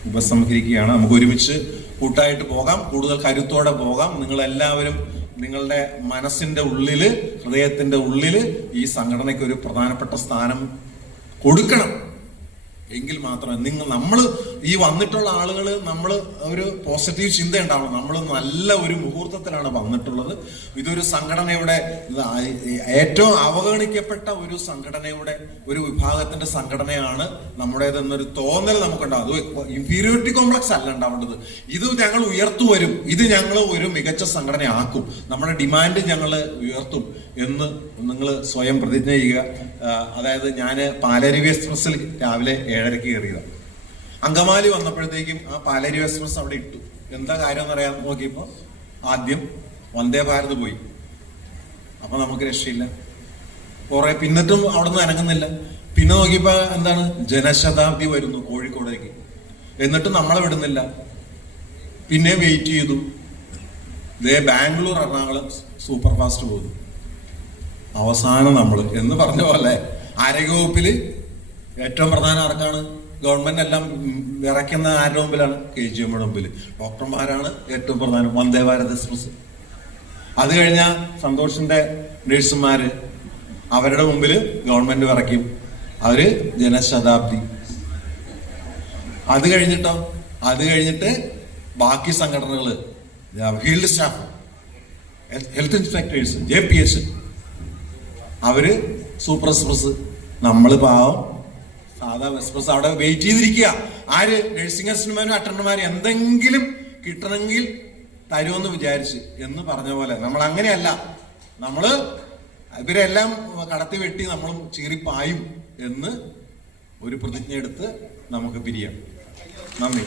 ഉപസംഹരിക്കുകയാണ്. നമുക്ക് ഒരുമിച്ച് കൂട്ടായിട്ട് പോകാം, കൂടുതൽ കരുത്തോടെ പോകാം. നിങ്ങളെല്ലാവരും നിങ്ങളുടെ മനസ്സിന്റെ ഉള്ളില്, ഹൃദയത്തിന്റെ ഉള്ളില് ഈ സംഘടനയ്ക്ക് ഒരു പ്രധാനപ്പെട്ട സ്ഥാനം കൊടുക്കണം. എങ്കിൽ മാത്രമേ നമ്മൾ ഈ വന്നിട്ടുള്ള ആളുകൾ നമ്മൾ ഒരു പോസിറ്റീവ് ചിന്ത ഉണ്ടാവണം. നമ്മൾ നല്ല ഒരു മുഹൂർത്തത്തിലാണ് വന്നിട്ടുള്ളത്. ഇതൊരു സംഘടനയുടെ ഏറ്റവും അവഗണിക്കപ്പെട്ട ഒരു സംഘടനയുടെ ഒരു വിഭാഗത്തിന്റെ സംഘടനയാണ് നമ്മുടേതെന്നൊരു തോന്നൽ നമുക്കുണ്ടാവും. അത് ഇൻഫീരിയോറിറ്റി കോംപ്ലക്സ് അല്ല ഉണ്ടാവേണ്ടത്. ഇത് ഞങ്ങൾ ഉയർത്തുവരും, ഇത് ഞങ്ങൾ ഒരു മികച്ച സംഘടനയാക്കും, നമ്മുടെ ഡിമാൻഡ് ഞങ്ങൾ ഉയർത്തും എന്ന് നിങ്ങൾ സ്വയം പ്രതിജ്ഞ ചെയ്യുക. അതായത് ഞാൻ പാലരുവി എക്സ്പ്രസിൽ രാവിലെ 7:30 കയറിയതാണ്. അങ്കമാലി വന്നപ്പോഴത്തേക്കും ആ പാലരുവി എക്സ്പ്രസ് അവിടെ ഇട്ടു. എന്താ കാര്യം എന്നറിയാൻ നോക്കിയപ്പോ ആദ്യം വന്ദേ ഭാരത് പോയി. അപ്പൊ നമുക്ക് രക്ഷയില്ല, പിന്നിട്ടും അവിടെ നിന്ന് അനങ്ങുന്നില്ല. പിന്നെ നോക്കിയപ്പോ എന്താണ്, ജനശതാബ്ദി വരുന്നു കോഴിക്കോടേക്ക്, എന്നിട്ടും നമ്മളെ വിടുന്നില്ല. പിന്നെ വെയിറ്റ് ചെയ്തു. ബാംഗ്ലൂർ എറണാകുളം സൂപ്പർ ഫാസ്റ്റ് പോകുന്നു. അവസാനം നമ്മൾ എന്ന് പറഞ്ഞ പോലെ ആരോഗ്യവകുപ്പില് ഏറ്റവും പ്രധാനം ആർക്കാണ്? ഗവൺമെന്റ് എല്ലാം വിറയ്ക്കുന്ന ആരുടെ മുമ്പിലാണ്? KGMയുടെ മുമ്പിൽ. ഡോക്ടർമാരാണ് ഏറ്റവും പ്രധാനം. വന്ദേ ഭാരത് എക്സ്പ്രസ്. അത് കഴിഞ്ഞാൽ സന്തോഷിന്റെ നഴ്സുമാര്, അവരുടെ മുമ്പിൽ ഗവൺമെന്റ് വിറയ്ക്കും, അവര് ജനശതാബ്ദി. അത് കഴിഞ്ഞിട്ട് ബാക്കി സംഘടനകള്, field staff, health inspectors, JPS, അവര് സൂപ്പർ എക്സ്പ്രസ്. നമ്മള് പാവം സാധാ എക്സ്പ്രസ് അവിടെ വെയിറ്റ് ചെയ്തിരിക്കുക. ആര്? നഴ്സിംഗ് അസിസ്റ്റന്റുമാരും അറ്റൻഡർമാരും എന്തെങ്കിലും കിട്ടണമെങ്കിൽ തരുമെന്ന് വിചാരിച്ച് എന്ന് പറഞ്ഞ പോലെ നമ്മൾ അങ്ങനെയല്ല. നമ്മള് ഇവരെല്ലാം കടത്തി വെട്ടി നമ്മളും ചീറിപ്പായും എന്ന് ഒരു പ്രതിജ്ഞ എടുത്ത് നമുക്ക് പിരിയാം. നന്ദി.